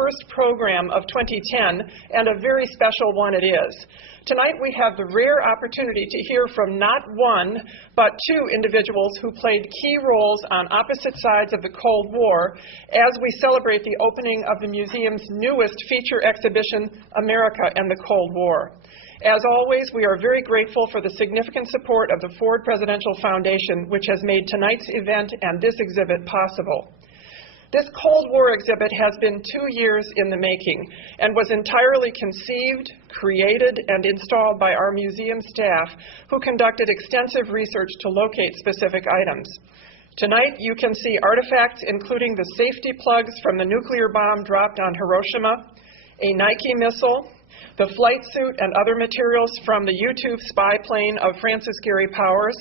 first program of 2010, and a very special one it is. Tonight we have the rare opportunity to hear from not one, but two individuals who played key roles on opposite sides of the Cold War as we celebrate the opening of the museum's newest feature exhibition, America and the Cold War. As always, we are very grateful for the significant support of the Ford Presidential Foundation, which has made tonight's event and this exhibit possible. This Cold War exhibit has been 2 years in the making and was entirely conceived, created, and installed by our museum staff, who conducted extensive research to locate specific items. Tonight, you can see artifacts including the safety plugs from the nuclear bomb dropped on Hiroshima, a Nike missile, the flight suit and other materials from the U-2 spy plane of Francis Gary Powers,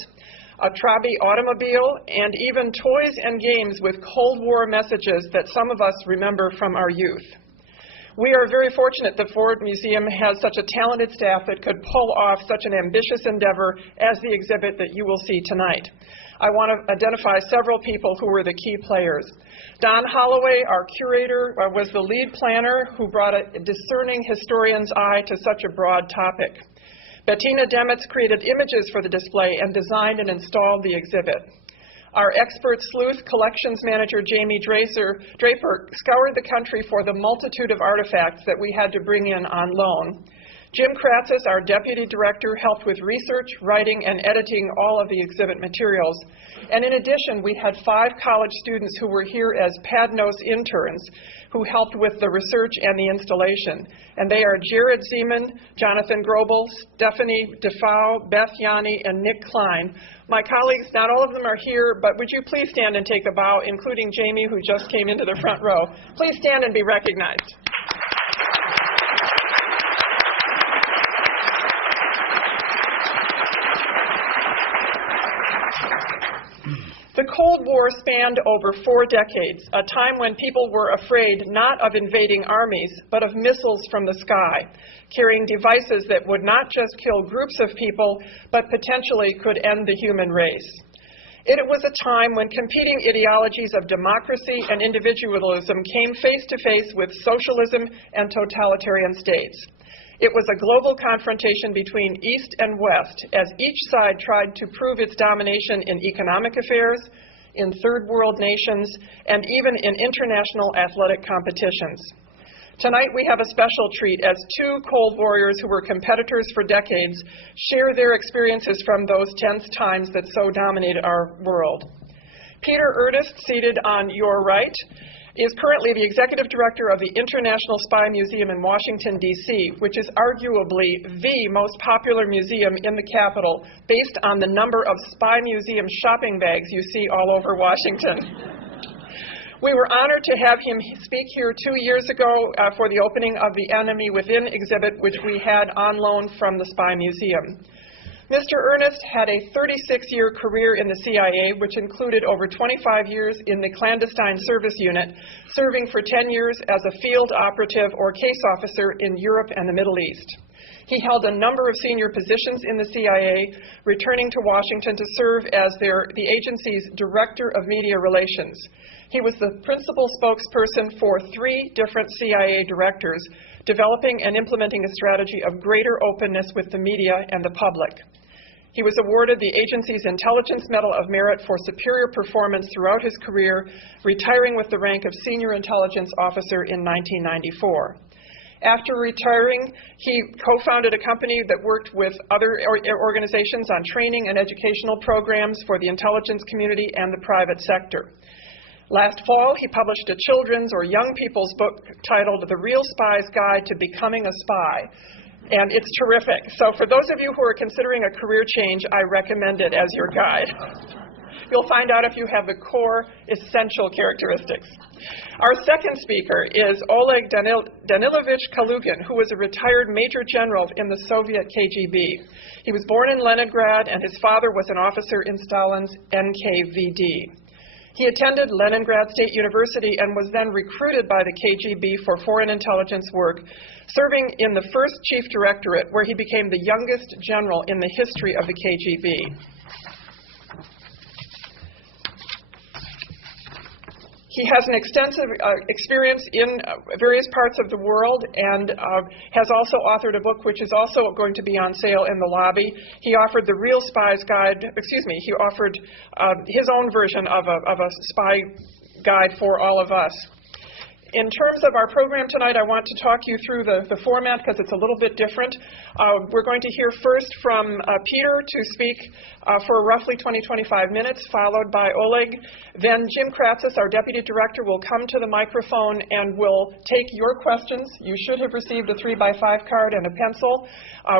a Trabi automobile, and even toys and games with Cold War messages that some of us remember from our youth. We are very fortunate the Ford Museum has such a talented staff that could pull off such an ambitious endeavor as the exhibit that you will see tonight. I want to identify several people who were the key players. Don Holloway, our curator, was the lead planner who brought a discerning historian's eye to such a broad topic. Bettina Demetz created images for the display and designed and installed the exhibit. Our expert sleuth collections manager, Jamie Draper, scoured the country for the multitude of artifacts that we had to bring in on loan. Jim Kratzis, our deputy director, helped with research, writing, and editing all of the exhibit materials. And in addition, we had 5 college students who were here as Padnos interns who helped with the research and the installation. And they are Jared Zeman, Jonathan Grobel, Stephanie Defoe, Beth Yanni, and Nick Klein. My colleagues, not all of them are here, but would you please stand and take a bow, including Jamie, who just came into the front row. Please stand and be recognized. The Cold War spanned over 4 decades, a time when people were afraid not of invading armies, but of missiles from the sky, carrying devices that would not just kill groups of people, but potentially could end the human race. It was a time when competing ideologies of democracy and individualism came face to face with socialism and totalitarian states. It was a global confrontation between East and West as each side tried to prove its domination in economic affairs, in third world nations, and even in international athletic competitions. Tonight we have a special treat as 2 Cold Warriors who were competitors for decades share their experiences from those tense times that so dominated our world. Peter Earnest, seated on your right, is currently the executive director of the International Spy Museum in Washington, D.C., which is arguably the most popular museum in the capital based on the number of spy museum shopping bags you see all over Washington. We were honored to have him speak here 2 years ago for the opening of the Enemy Within exhibit, which we had on loan from the Spy Museum. Mr. Earnest had a 36-year career in the CIA, which included over 25 years in the clandestine service unit, serving for 10 years as a field operative or case officer in Europe and the Middle East. He held a number of senior positions in the CIA, returning to Washington to serve as the agency's Director of Media Relations. He was the principal spokesperson for 3 different CIA directors, developing and implementing a strategy of greater openness with the media and the public. He was awarded the agency's Intelligence Medal of Merit for superior performance throughout his career, retiring with the rank of Senior Intelligence Officer in 1994. After retiring, he co-founded a company that worked with other organizations on training and educational programs for the intelligence community and the private sector. Last fall, he published a children's or young people's book titled The Real Spy's Guide to Becoming a Spy. And it's terrific. So for those of you who are considering a career change, I recommend it as your guide. You'll find out if you have the core essential characteristics. Our second speaker is Oleg Danilovich Kalugin, who was a retired major general in the Soviet KGB. He was born in Leningrad, and his father was an officer in Stalin's NKVD. He attended Leningrad State University and was then recruited by the KGB for foreign intelligence work, serving in the first chief directorate, where he became the youngest general in the history of the KGB. He has an extensive experience in various parts of the world and has also authored a book which is also going to be on sale in the lobby. He offered the Real Spies Guide, he offered his own version of a spy guide for all of us. In terms of our program tonight, I want to talk you through the format because it's a little bit different. We're going to hear first from Peter to speak for roughly 20-25 minutes, followed by Oleg. Then Jim Kratzis, our Deputy Director, will come to the microphone and will take your questions. You should have received a 3x5 card and a pencil.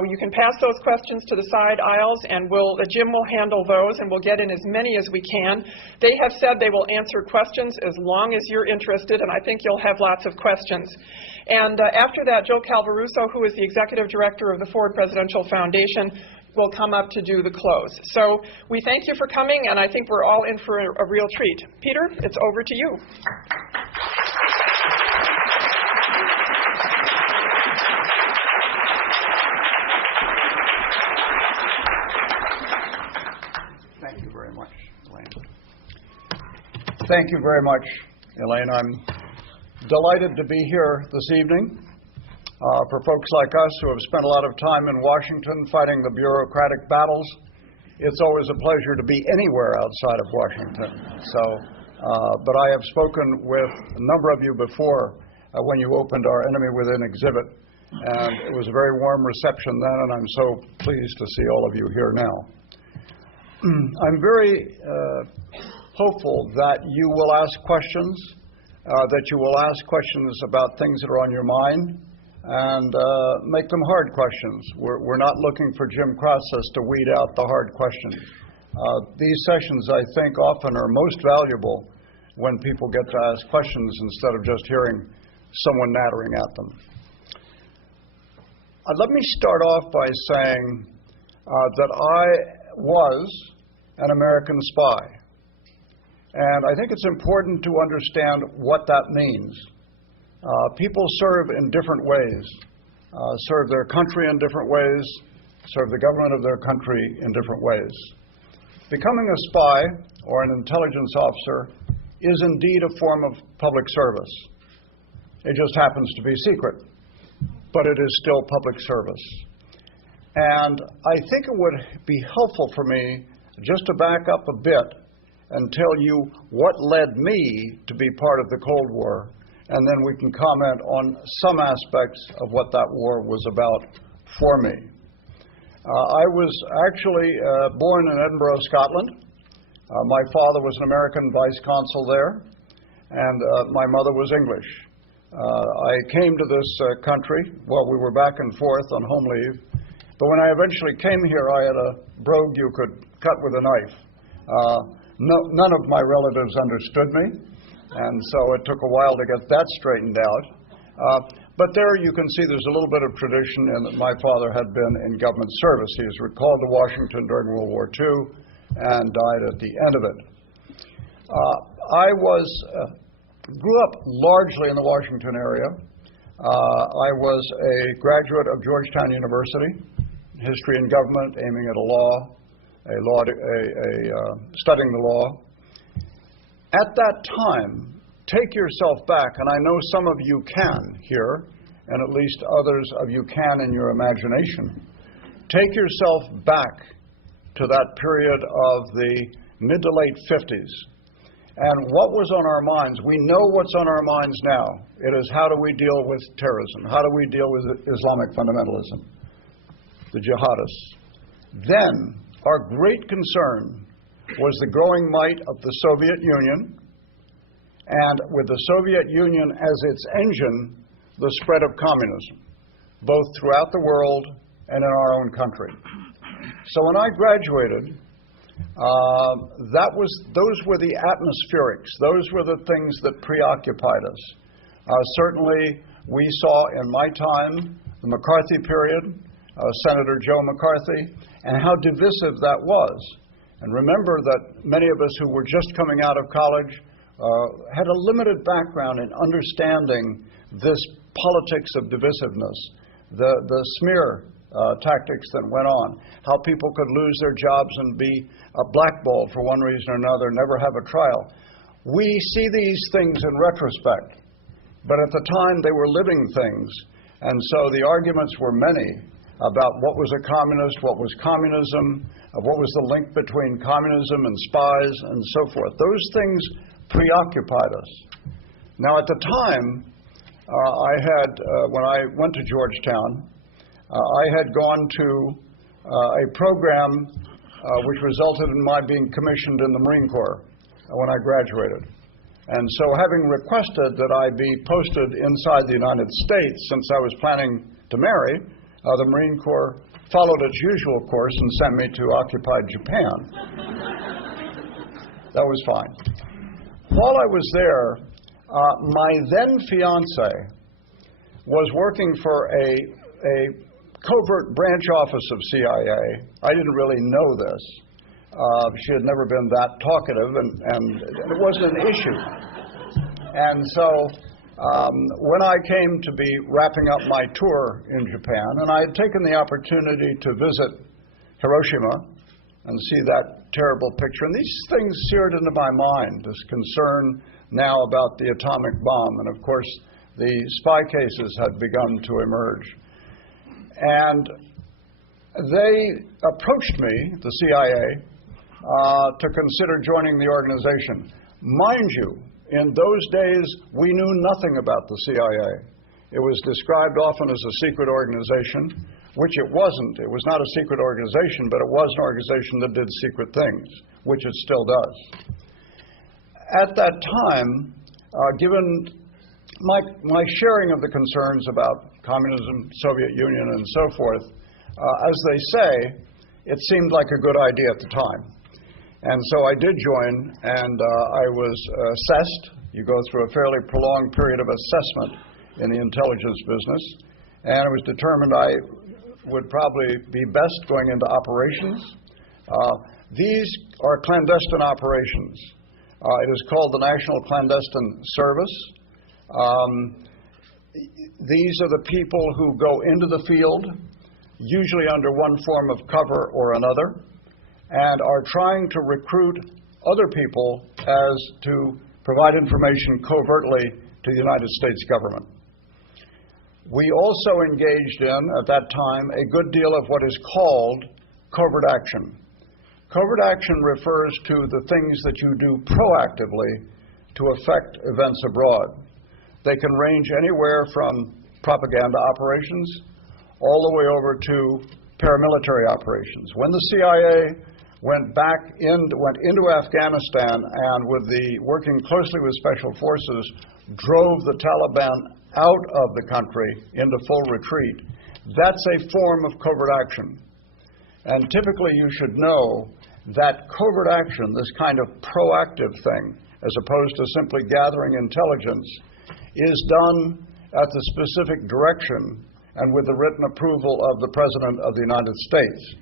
You can pass those questions to the side aisles, and Jim will handle those, and we'll get in as many as we can. They have said they will answer questions as long as you're interested, and I think you'll have lots of questions. And after that, Joe Calvaruso, who is the Executive Director of the Ford Presidential Foundation, will come up to do the close. So we thank you for coming, and I think we're all in for a real treat. Peter, it's over to you. Thank you very much, Elaine. Thank you very much, Elaine. I'm delighted to be here this evening. For folks like us who have spent a lot of time in Washington fighting the bureaucratic battles, it's always a pleasure to be anywhere outside of Washington. But I have spoken with a number of you before when you opened our Enemy Within exhibit, and it was a very warm reception then, and I'm so pleased to see all of you here now. I'm very hopeful that you will ask questions, that you will ask questions about things that are on your mind, and make them hard questions. We're not looking for Jim Kratzis to weed out the hard questions. These sessions, I think, often are most valuable when people get to ask questions instead of just hearing someone nattering at them. Let me start off by saying that I was an American spy. And I think it's important to understand what that means. People serve in different ways, serve their country in different ways, serve the government of their country in different ways. Becoming a spy or an intelligence officer is indeed a form of public service. It just happens to be secret, but it is still public service. And I think it would be helpful for me just to back up a bit and tell you what led me to be part of the Cold War, and then we can comment on some aspects of what that war was about for me. I was actually born in Edinburgh, Scotland. My father was an American vice consul there, and my mother was English. I came to this country, well, we were back and forth on home leave, but when I eventually came here, I had a brogue you could cut with a knife. None of my relatives understood me, and so it took a while to get that straightened out. But there you can see there's a little bit of tradition in that my father had been in government service. He was recalled to Washington during World War II and died at the end of it. I grew up largely in the Washington area. I was a graduate of Georgetown University, history and government, aiming at studying the law. At that time, take yourself back, and I know some of you can here, and at least others of you can in your imagination. Take yourself back to that period of the mid to late 50s. And what was on our minds? We know what's on our minds now. It is how do we deal with terrorism? How do we deal with Islamic fundamentalism, the jihadists? Then, our great concern was the growing might of the Soviet Union, and with the Soviet Union as its engine, the spread of communism, both throughout the world and in our own country. So when I graduated, those were the atmospherics. Those were the things that preoccupied us. Certainly, we saw in my time the McCarthy period, Senator Joe McCarthy, and how divisive that was. And remember that many of us who were just coming out of college had a limited background in understanding this politics of divisiveness, the smear tactics that went on, how people could lose their jobs and be blackballed for one reason or another, never have a trial. We see these things in retrospect, but at the time they were living things, and so the arguments were many about what was a communist, what was communism, what was the link between communism and spies, and so forth. Those things preoccupied us. Now, at the time, when I went to Georgetown, I had gone to a program which resulted in my being commissioned in the Marine Corps when I graduated. And so having requested that I be posted inside the United States, since I was planning to marry, the Marine Corps followed its usual course and sent me to occupied Japan. That was fine. While I was there, my then fiance was working for a covert branch office of CIA. I didn't really know this. She had never been that talkative, and it wasn't an issue. And so when I came to be wrapping up my tour in Japan, and I had taken the opportunity to visit Hiroshima and see that terrible picture, and these things seared into my mind, this concern now about the atomic bomb, and of course the spy cases had begun to emerge. And they approached me, the CIA, to consider joining the organization. Mind you, in those days, we knew nothing about the CIA. It was described often as a secret organization, which it wasn't. It was not a secret organization, but it was an organization that did secret things, which it still does. At that time, given my sharing of the concerns about communism, Soviet Union, and so forth, as they say, it seemed like a good idea at the time. And so I did join, and I was assessed. You go through a fairly prolonged period of assessment in the intelligence business, and it was determined I would probably be best going into operations. These are clandestine operations. It is called the National Clandestine Service. These are the people who go into the field, usually under one form of cover or another, and are trying to recruit other people as to provide information covertly to the United States government. We also engaged in, at that time, a good deal of what is called covert action. Covert action refers to the things that you do proactively to affect events abroad. They can range anywhere from propaganda operations all the way over to paramilitary operations. When the CIA went into Afghanistan and working closely with special forces, drove the Taliban out of the country into full retreat, that's a form of covert action. And typically you should know that covert action, this kind of proactive thing, as opposed to simply gathering intelligence, is done at the specific direction and with the written approval of the President of the United States.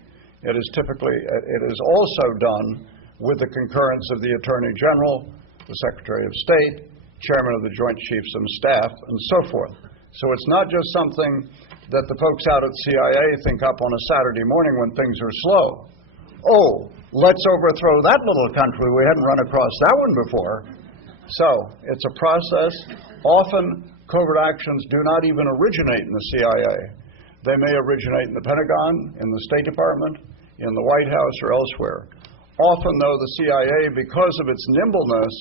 It is also done with the concurrence of the Attorney General, the Secretary of State, Chairman of the Joint Chiefs of Staff, and so forth. So it's not just something that the folks out at CIA think up on a Saturday morning when things are slow. Oh, let's overthrow that little country. We hadn't run across that one before. So it's a process. Often covert actions do not even originate in the CIA. They may originate in the Pentagon, in the State Department, in the White House, or elsewhere. Often, though, the CIA, because of its nimbleness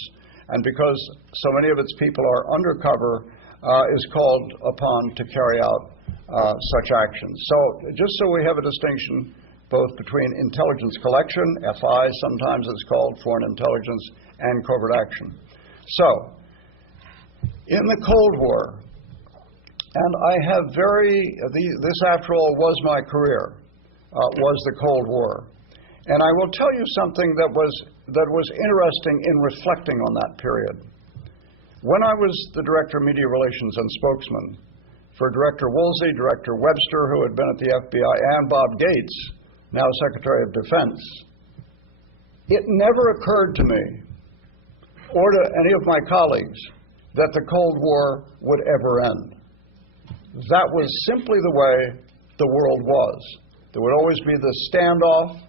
and because so many of its people are undercover, is called upon to carry out such actions. So just so we have a distinction both between intelligence collection, FI sometimes it's called, foreign intelligence, and covert action. So, in the Cold War, and I have this after all was my career, was the Cold War. And I will tell you something that was interesting in reflecting on that period. When I was the Director of Media Relations and spokesman for Director Woolsey, Director Webster, who had been at the FBI, and Bob Gates, now Secretary of Defense, it never occurred to me or to any of my colleagues that the Cold War would ever end. That was simply the way the world was. There would always be the standoff.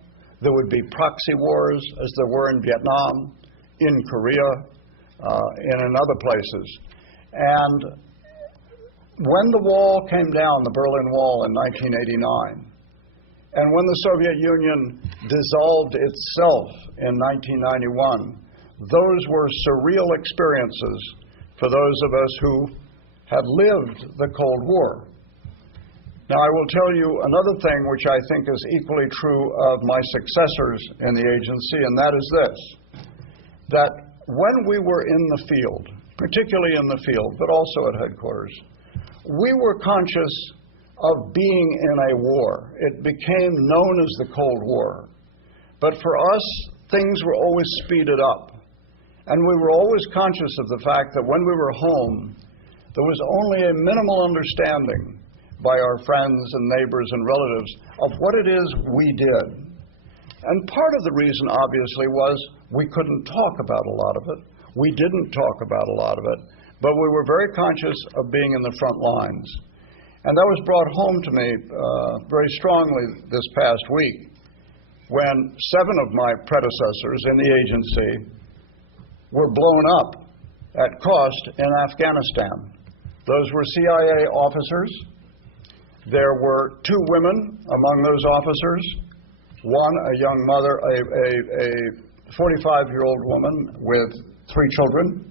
There would be proxy wars, as there were in Vietnam, in Korea. and in other places. And when the wall came down, the Berlin Wall in 1989, and when the Soviet Union dissolved itself in 1991, those were surreal experiences for those of us who had lived the Cold War. Now, I will tell you another thing which I think is equally true of my successors in the agency, and that is this, that when we were in the field, particularly in the field, but also at headquarters, we were conscious of being in a war. It became known as the Cold War. But for us, things were always speeded up. And we were always conscious of the fact that when we were home, there was only a minimal understanding by our friends and neighbors and relatives of what it is we did. And part of the reason, obviously, was we couldn't talk about a lot of it. We didn't talk about a lot of it, but we were very conscious of being in the front lines. And that was brought home to me very strongly this past week when 7 of my predecessors in the agency were blown up at cost in Afghanistan. Those were CIA officers. There were 2 women among those officers, one a young mother, a 45-year-old woman with 3 children,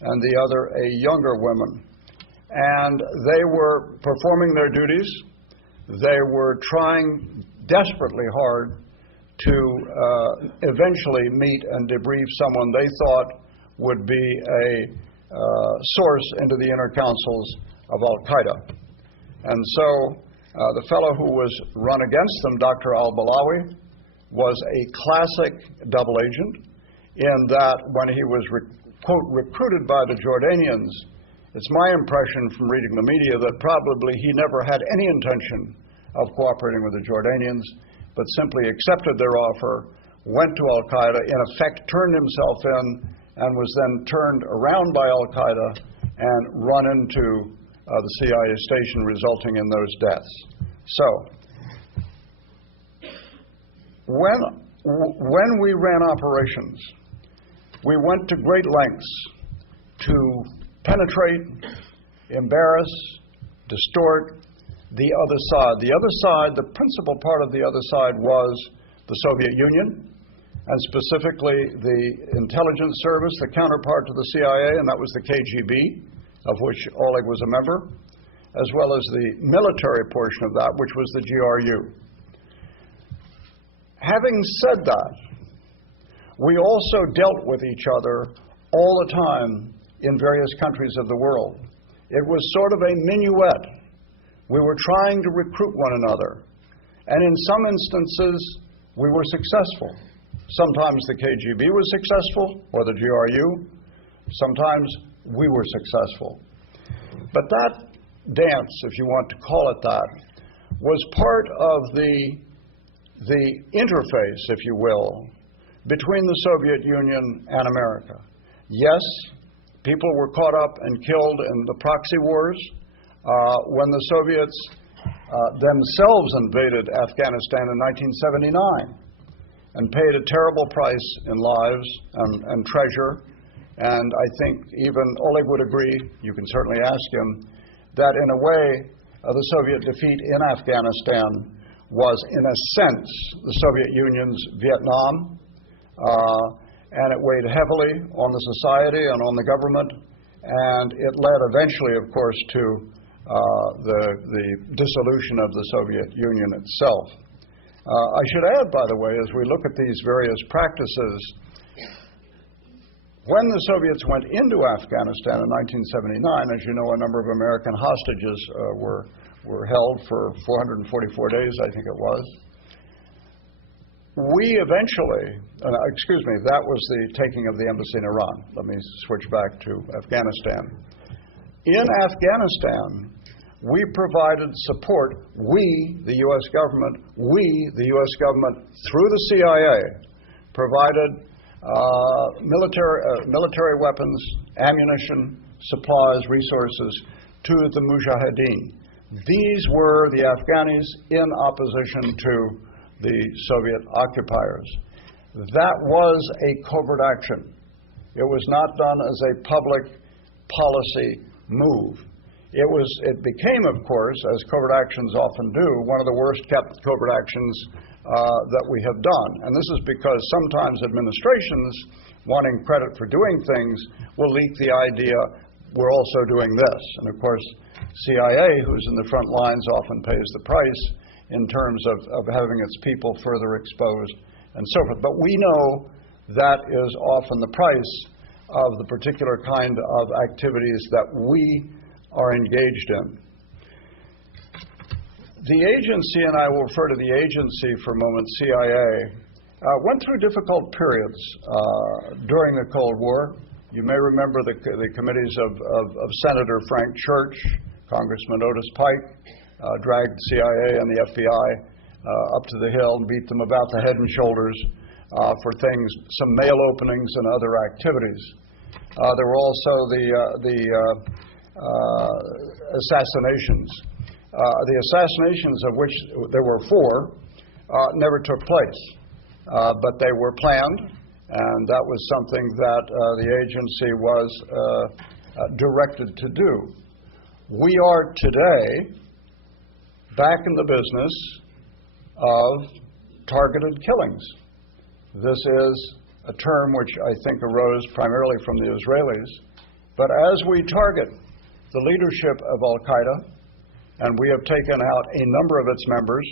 and the other a younger woman. And they were performing their duties. They were trying desperately hard to eventually meet and debrief someone they thought would be a source into the inner councils of Al-Qaeda. And so the fellow who was run against them, Dr. al-Balawi, was a classic double agent in that when he was, quote, recruited by the Jordanians, it's my impression from reading the media that probably he never had any intention of cooperating with the Jordanians, but simply accepted their offer, went to Al-Qaeda, in effect turned himself in, and was then turned around by Al-Qaeda and run into the CIA station, resulting in those deaths. So, when we ran operations, we went to great lengths to penetrate, embarrass, distort the other side. The other side, the principal part of the other side was the Soviet Union, and specifically the intelligence service, the counterpart to the CIA, and that was the KGB, of which Oleg was a member, as well as the military portion of that, which was the GRU. Having said that, we also dealt with each other all the time in various countries of the world. It was sort of a minuet. We were trying to recruit one another. And in some instances, we were successful. Sometimes the KGB was successful, or the GRU. Sometimes we were successful. But that dance, if you want to call it that, was part of the interface, if you will, between the Soviet Union and America. Yes, people were caught up and killed in the proxy wars when the Soviets themselves invaded Afghanistan in 1979 and paid a terrible price in lives and treasure. And I think even Oleg would agree, you can certainly ask him, that in a way the Soviet defeat in Afghanistan was, in a sense, the Soviet Union's Vietnam, and it weighed heavily on the society and on the government, and it led eventually, of course, to the dissolution of the Soviet Union itself. I should add, by the way, as we look at these various practices, when the Soviets went into Afghanistan in 1979, as you know, a number of American hostages were held for 444 days, I think it was. We eventually, that was the taking of the embassy in Iran. Let me switch back to Afghanistan. In Afghanistan, we provided support, we, the U.S. government, through the CIA, provided military weapons, ammunition, supplies, resources to the Mujahideen. These were the Afghanis in opposition to the Soviet occupiers. That was a covert action. It was not done as a public policy move. It became, of course, as covert actions often do, one of the worst kept covert actions that we have done. And this is because sometimes administrations, wanting credit for doing things, will leak the idea, we're also doing this. And of course, CIA, who's in the front lines, often pays the price in terms of having its people further exposed and so forth. But we know that is often the price of the particular kind of activities that we are engaged in. The agency, and I will refer to the agency for a moment, CIA, went through difficult periods during the Cold War. You may remember the committees of Senator Frank Church, Congressman Otis Pike, dragged CIA and the FBI up to the Hill and beat them about the head and shoulders for things, some mail openings and other activities. There were also the assassinations. The assassinations, of which there were 4, never took place, but they were planned, and that was something that the agency was directed to do. We are today back in the business of targeted killings. This is a term which I think arose primarily from the Israelis, but as we target the leadership of Al-Qaeda, and we have taken out a number of its members,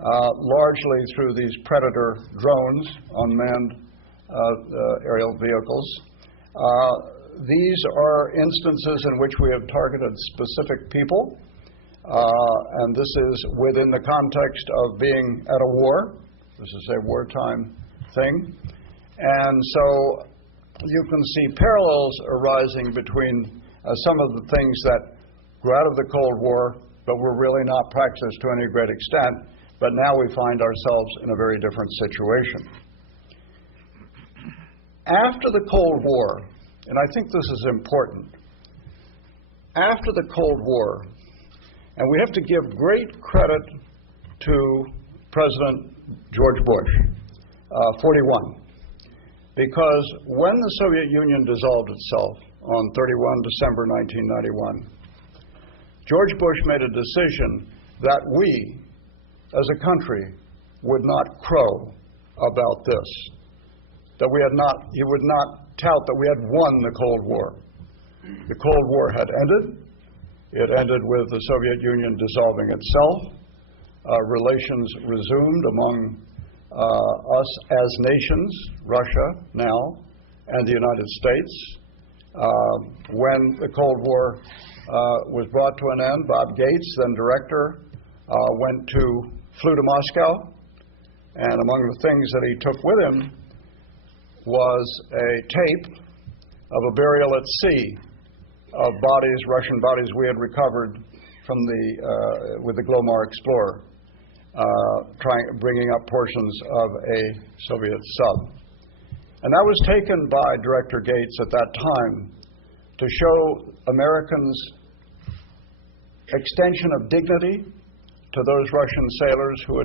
largely through these Predator drones, unmanned aerial vehicles. These are instances in which we have targeted specific people, and this is within the context of being at a war. This is a wartime thing. And so you can see parallels arising between some of the things that grew out of the Cold War, but were really not practiced to any great extent, but now we find ourselves in a very different situation. After the Cold War, and I think this is important, after the Cold War, and we have to give great credit to President George Bush, 41, because when the Soviet Union dissolved itself on 31 December 1991, George Bush made a decision that we, as a country, would not crow about this, that we had not, he would not tout that we had won the Cold War. The Cold War had ended. It ended with the Soviet Union dissolving itself. Relations resumed among us as nations, Russia now, and the United States. When the Cold War was brought to an end, Bob Gates, then director, flew to Moscow, and among the things that he took with him was a tape of a burial at sea of bodies, Russian bodies we had recovered from with the Glomar Explorer, bringing up portions of a Soviet sub. And that was taken by Director Gates at that time to show Americans' extension of dignity to those Russian sailors who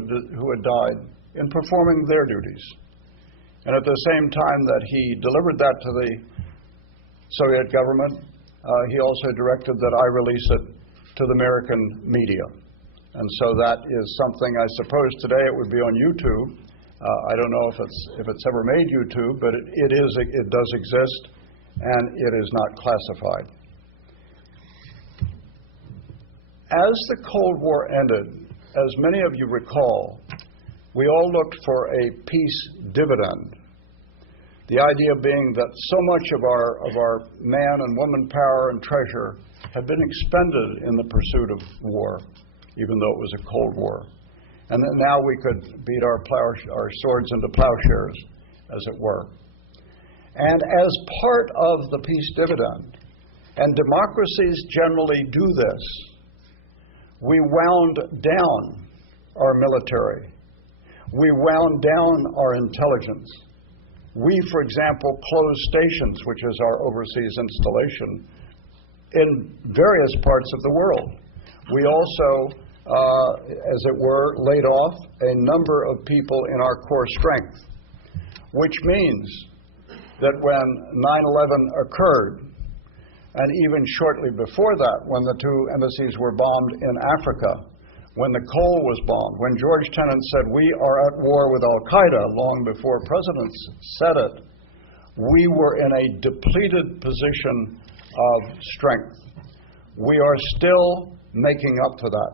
had died in performing their duties. And at the same time that he delivered that to the Soviet government, he also directed that I release it to the American media. And so that is something, I suppose today it would be on YouTube. I don't know if it's ever made YouTube, but it does exist, and it is not classified. As the Cold War ended, as many of you recall, we all looked for a peace dividend. The idea being that so much of our man and woman power and treasure had been expended in the pursuit of war, even though it was a Cold War. And that now we could beat our swords into plowshares, as it were. And as part of the peace dividend, and democracies generally do this, we wound down our military. We wound down our intelligence. We, for example, closed stations, which is our overseas installation, in various parts of the world. We also, as it were, laid off a number of people in our core strength, which means that when 9/11 occurred, and even shortly before that, when the two embassies were bombed in Africa, when the Cole was bombed, when George Tenet said, "We are at war with Al-Qaeda," long before presidents said it, we were in a depleted position of strength. We are still making up for that.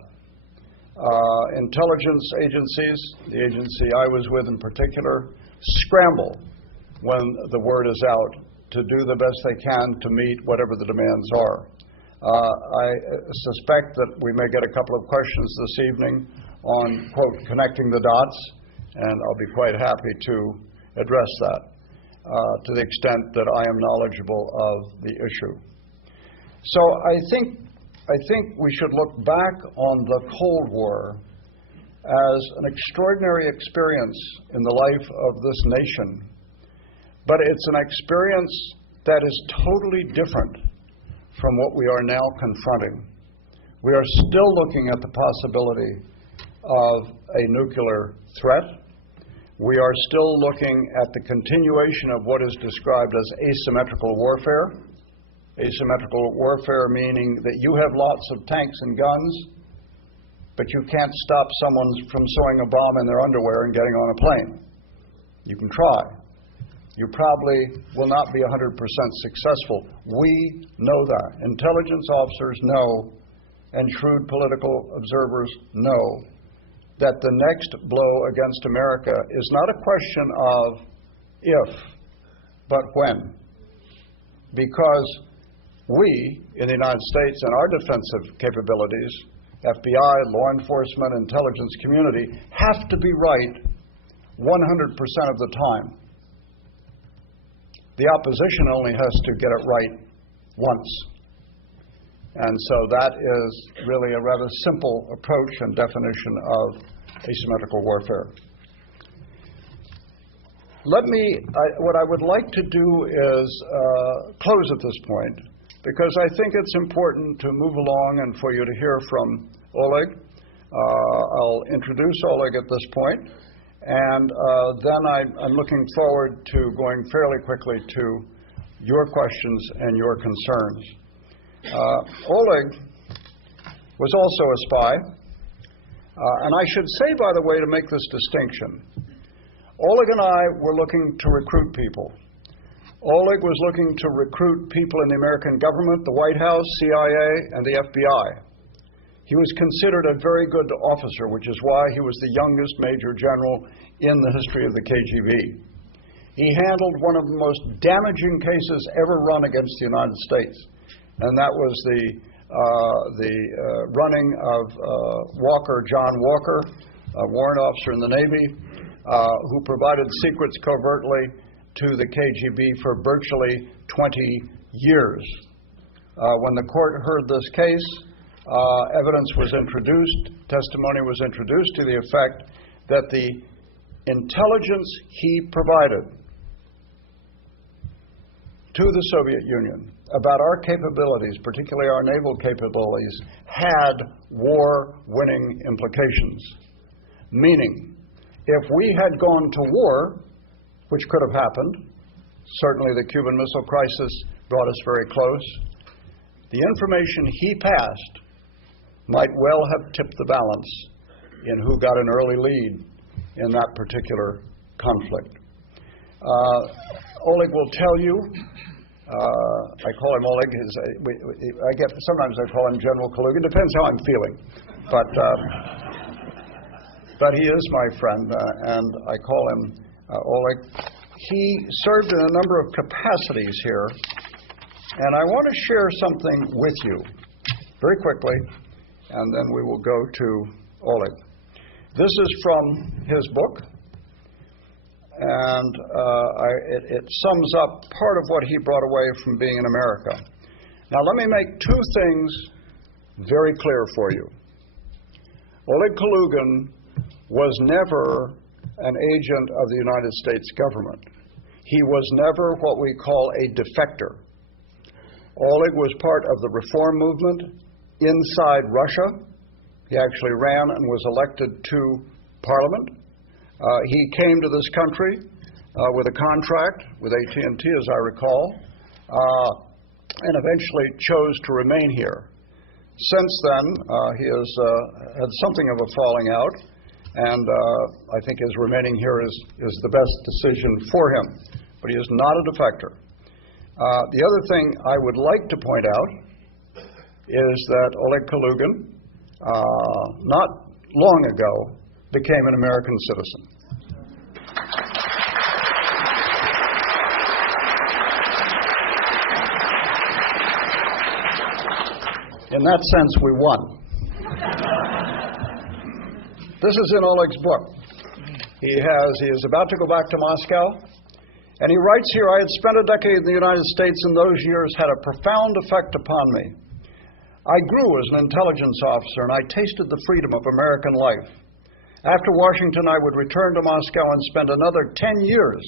Intelligence agencies, the agency I was with in particular, scramble when the word is out to do the best they can to meet whatever the demands are. I suspect that we may get a couple of questions this evening on, quote, connecting the dots, and I'll be quite happy to address that to the extent that I am knowledgeable of the issue. So I think we should look back on the Cold War as an extraordinary experience in the life of this nation, but it's an experience that is totally different from what we are now confronting. We are still looking at the possibility of a nuclear threat. We are still looking at the continuation of what is described as asymmetrical warfare. Asymmetrical warfare meaning that you have lots of tanks and guns, but you can't stop someone from sewing a bomb in their underwear and getting on a plane. You can try. You probably will not be 100% successful. We know that. Intelligence officers know, and shrewd political observers know, that the next blow against America is not a question of if, but when. Because we, in the United States, and our defensive capabilities, FBI, law enforcement, intelligence community, have to be right 100% of the time. The opposition only has to get it right once. And so that is really a rather simple approach and definition of asymmetrical warfare. What I would like to do is close at this point, because I think it's important to move along and for you to hear from Oleg. I'll introduce Oleg at this point, and then I'm looking forward to going fairly quickly to your questions and your concerns. Oleg was also a spy, and I should say, by the way, to make this distinction, Oleg and I were looking to recruit people. Oleg was looking to recruit people in the American government, the White House, CIA, and the FBI. He was considered a very good officer, which is why he was the youngest major general in the history of the KGB. He handled one of the most damaging cases ever run against the United States, and that was the running of John Walker, a warrant officer in the Navy, who provided secrets covertly to the KGB for virtually 20 years. When the court heard this case, evidence was introduced, testimony was introduced to the effect that the intelligence he provided to the Soviet Union about our capabilities, particularly our naval capabilities, had war-winning implications. Meaning, if we had gone to war, which could have happened, certainly the Cuban Missile Crisis brought us very close, the information he passed might well have tipped the balance in who got an early lead in that particular conflict. Oleg will tell you, I call him Oleg, sometimes I call him General Kalugin, depends how I'm feeling, but he is my friend, and I call him Oleg. He served in a number of capacities here, and I want to share something with you very quickly, and then we will go to Oleg. This is from his book, and it sums up part of what he brought away from being in America. Now, let me make two things very clear for you. Oleg Kalugin was never an agent of the United States government. He was never what we call a defector. Oleg was part of the reform movement inside Russia. He actually ran and was elected to Parliament. He came to this country with a contract with AT&T, as I recall, and eventually chose to remain here. Since then, he has had something of a falling out, and I think his remaining here is the best decision for him. But he is not a defector. The other thing I would like to point out is that Oleg Kalugin, not long ago, became an American citizen. In that sense, we won. This is in Oleg's book. He is about to go back to Moscow, and he writes here, "I had spent a decade in the United States, and those years had a profound effect upon me. I grew as an intelligence officer, and I tasted the freedom of American life. After Washington, I would return to Moscow and spend another 10 years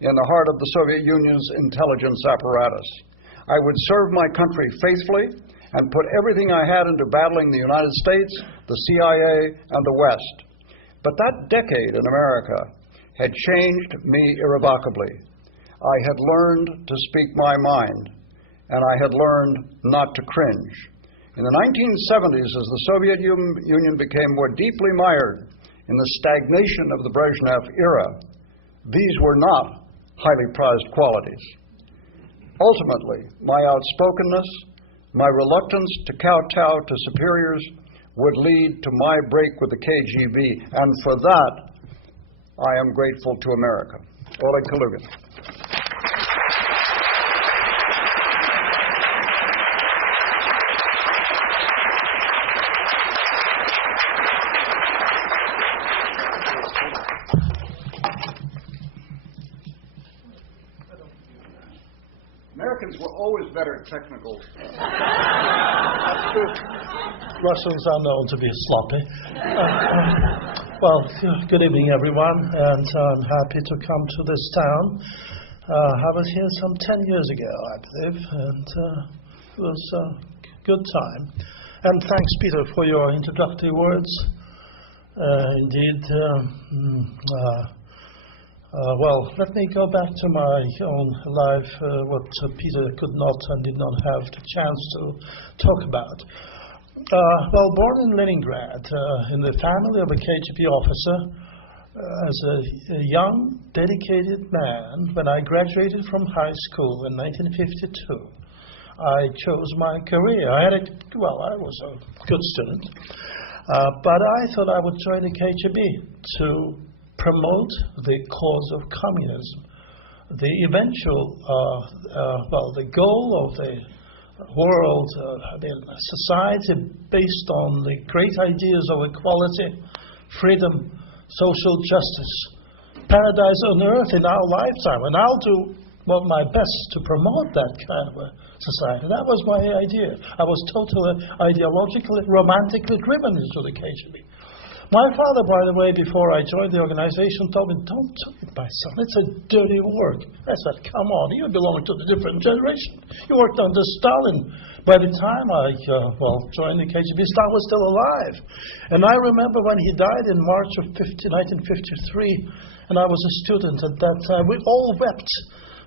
in the heart of the Soviet Union's intelligence apparatus. I would serve my country faithfully and put everything I had into battling the United States, the CIA, and the West. But that decade in America had changed me irrevocably. I had learned to speak my mind, and I had learned not to cringe. In the 1970s, as the Soviet Union became more deeply mired in the stagnation of the Brezhnev era, these were not highly prized qualities. Ultimately, my outspokenness, my reluctance to kowtow to superiors would lead to my break with the KGB, and for that, I am grateful to America." Oleg Kalugin. Americans were always better at technical. That's true. Russians are known to be sloppy. Well, good evening, everyone, and I'm happy to come to this town. I was here some 10 years ago, I believe, and it was a good time. And thanks, Peter, for your introductory words. Indeed, well, let me go back to my own life, what Peter could not and did not have the chance to talk about. Well, born in Leningrad, in the family of a KGB officer, as a young, dedicated man, when I graduated from high school in 1952, I chose my career. I was a good student, but I thought I would join the KGB to promote the cause of communism. The eventual, the goal of the world, a society based on the great ideas of equality, freedom, social justice, paradise on earth in our lifetime. And I'll do my best to promote that kind of a society. That was my idea. I was totally ideologically, romantically driven into the KGB. My father, by the way, before I joined the organization, told me, "Don't do it, my son. It's a dirty work." I said, "Come on, you belong to the different generation. You worked under Stalin." By the time I joined the KGB, Stalin was still alive. And I remember when he died in March of 1953, and I was a student at that time, we all wept.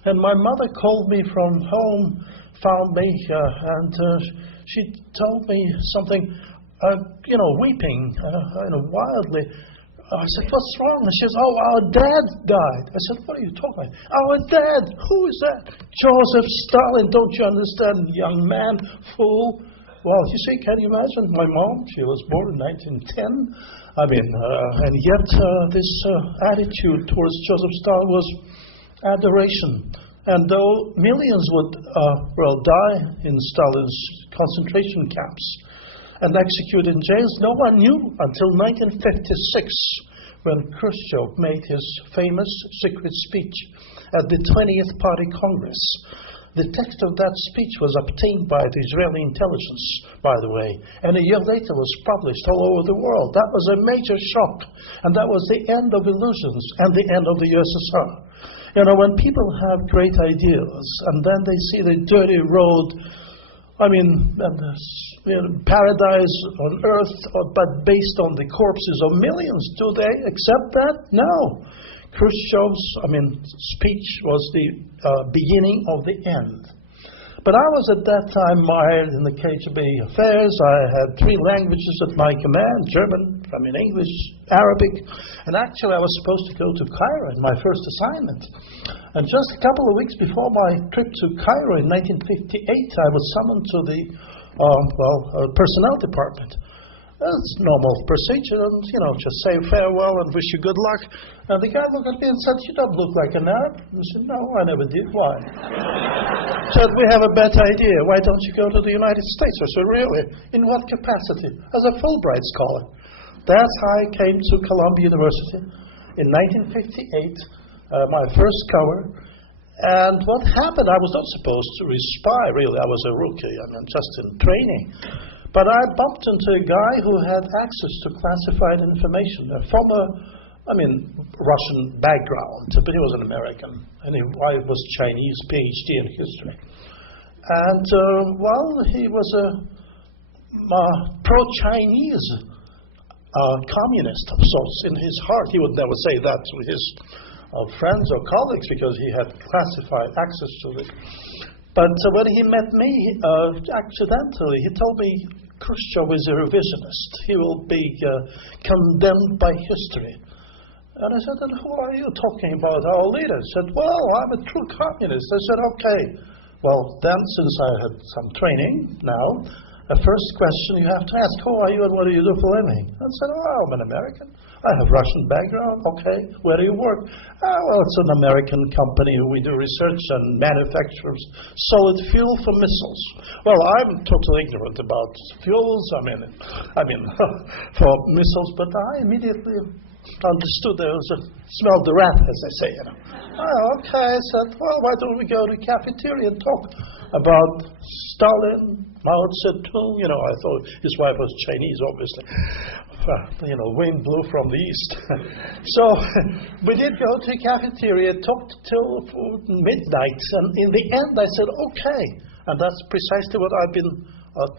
And my mother called me from home, found me, and she told me something, weeping, wildly. I said, "What's wrong?" And she says, "Oh, our dad died." I said, "What are you talking about?" "Our dad? Who is that?" "Joseph Stalin. Don't you understand, young man, fool?" Well, you see, can you imagine? My mom, she was born in 1910. And yet this attitude towards Joseph Stalin was adoration. And though millions would die in Stalin's concentration camps and executed in jails, no one knew until 1956, when Khrushchev made his famous secret speech at the 20th Party Congress. The text of that speech was obtained by the Israeli intelligence, by the way, and a year later was published all over the world. That was a major shock, and that was the end of illusions and the end of the USSR. When people have great ideas and then they see the dirty road, paradise on earth, but based on the corpses of millions, do they accept that? No. Khrushchev's, speech was the beginning of the end. But I was at that time mired in the KGB affairs. I had 3 languages at my command: German, English, Arabic, and actually I was supposed to go to Cairo in my first assignment. And just a couple of weeks before my trip to Cairo in 1958, I was summoned to the personnel department. It's normal procedure, and just say farewell and wish you good luck. And the guy looked at me and said, "You don't look like an Arab." I said, "No, I never did." "Why?" Said, "We have a better idea. Why don't you go to the United States?" I said, "Really? In what capacity?" "As a Fulbright scholar." That's how I came to Columbia University in 1958, my first cover. And what happened, I was not supposed to be spy, really. I was a rookie, just in training. But I bumped into a guy who had access to classified information, a former, Russian background, but he was an American, and his wife was Chinese, PhD in history. And, he was a pro-Chinese communist of sorts in his heart. He would never say that to his friends or colleagues because he had classified access to it. But when he met me, accidentally, he told me Khrushchev is a revisionist. He will be condemned by history. And I said, "And who are you talking about, our leader?" He said, "Well, I'm a true communist." I said, "Okay." Well, then, since I had some training now, the first question you have to ask, "Who are you and what do you do for a living?" I said, "Oh, I'm an American. I have Russian background." "Okay, where do you work?" "Well, it's an American company. We do research and manufactures solid fuel for missiles." Well, I'm totally ignorant about fuels, for missiles, but I immediately understood there was smelled the rat, as they say, "Oh, okay." I said, "Well, why don't we go to the cafeteria and talk about Stalin, Mao Zedong?" I thought his wife was Chinese, obviously. Wind blew from the east. So we did go to the cafeteria, talked till midnight, and in the end I said, "Okay." And that's precisely what I've been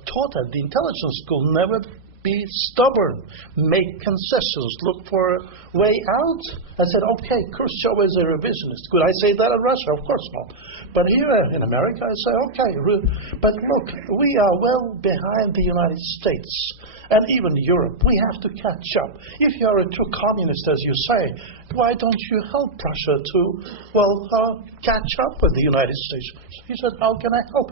taught at the intelligence school. Never be stubborn, make concessions, look for a way out. I said, "Okay, Khrushchev is a revisionist." Could I say that in Russia? Of course not. But here in America, I say, "Okay, but look, we are well behind the United States and even Europe. We have to catch up. If you are a true communist, as you say, why don't you help Russia to, catch up with the United States?" He said, "How can I help?"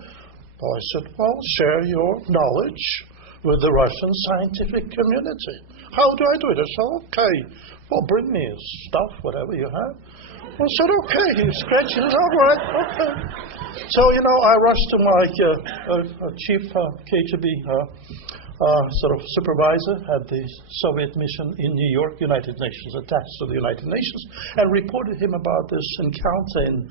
Well, I said, "Well, share your knowledge with the Russian scientific community." "How do I do it?" I said, "Okay, well, bring me stuff, whatever you have." I said, "Okay." He scratched his head. "All right, okay." So, I rushed to my chief KGB supervisor at the Soviet mission in New York, United Nations, attached to the United Nations, and reported him about this encounter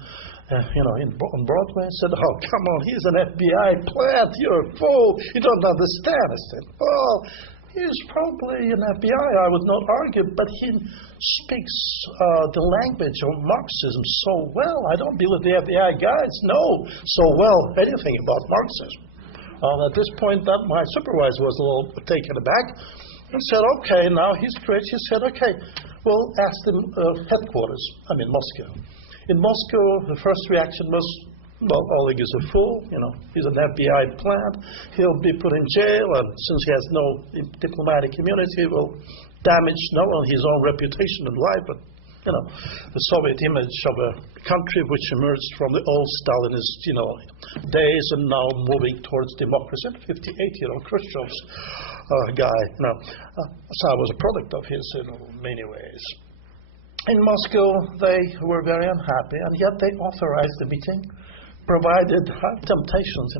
on Broadway. I said, "Oh, come on, he's an FBI plant. You're a fool. You don't understand." I said, "Well, he's probably an FBI, I would not argue, but he speaks the language of Marxism so well. I don't believe the FBI guys know so well anything about Marxism." At this point, my supervisor was a little taken aback and said, "Okay, now he's great." He said, "Okay, we'll ask them headquarters. I'm in Moscow." In Moscow, the first reaction was, "Well, Oleg is a fool. He's an FBI plant. He'll be put in jail, and since he has no diplomatic immunity, will damage not only his own reputation and life, but the Soviet image of a country which emerged from the old Stalinist, days and now moving towards democracy." 58, Khrushchev's guy. So I was a product of his in many ways. In Moscow, they were very unhappy, and yet they authorized the meeting, provided temptations,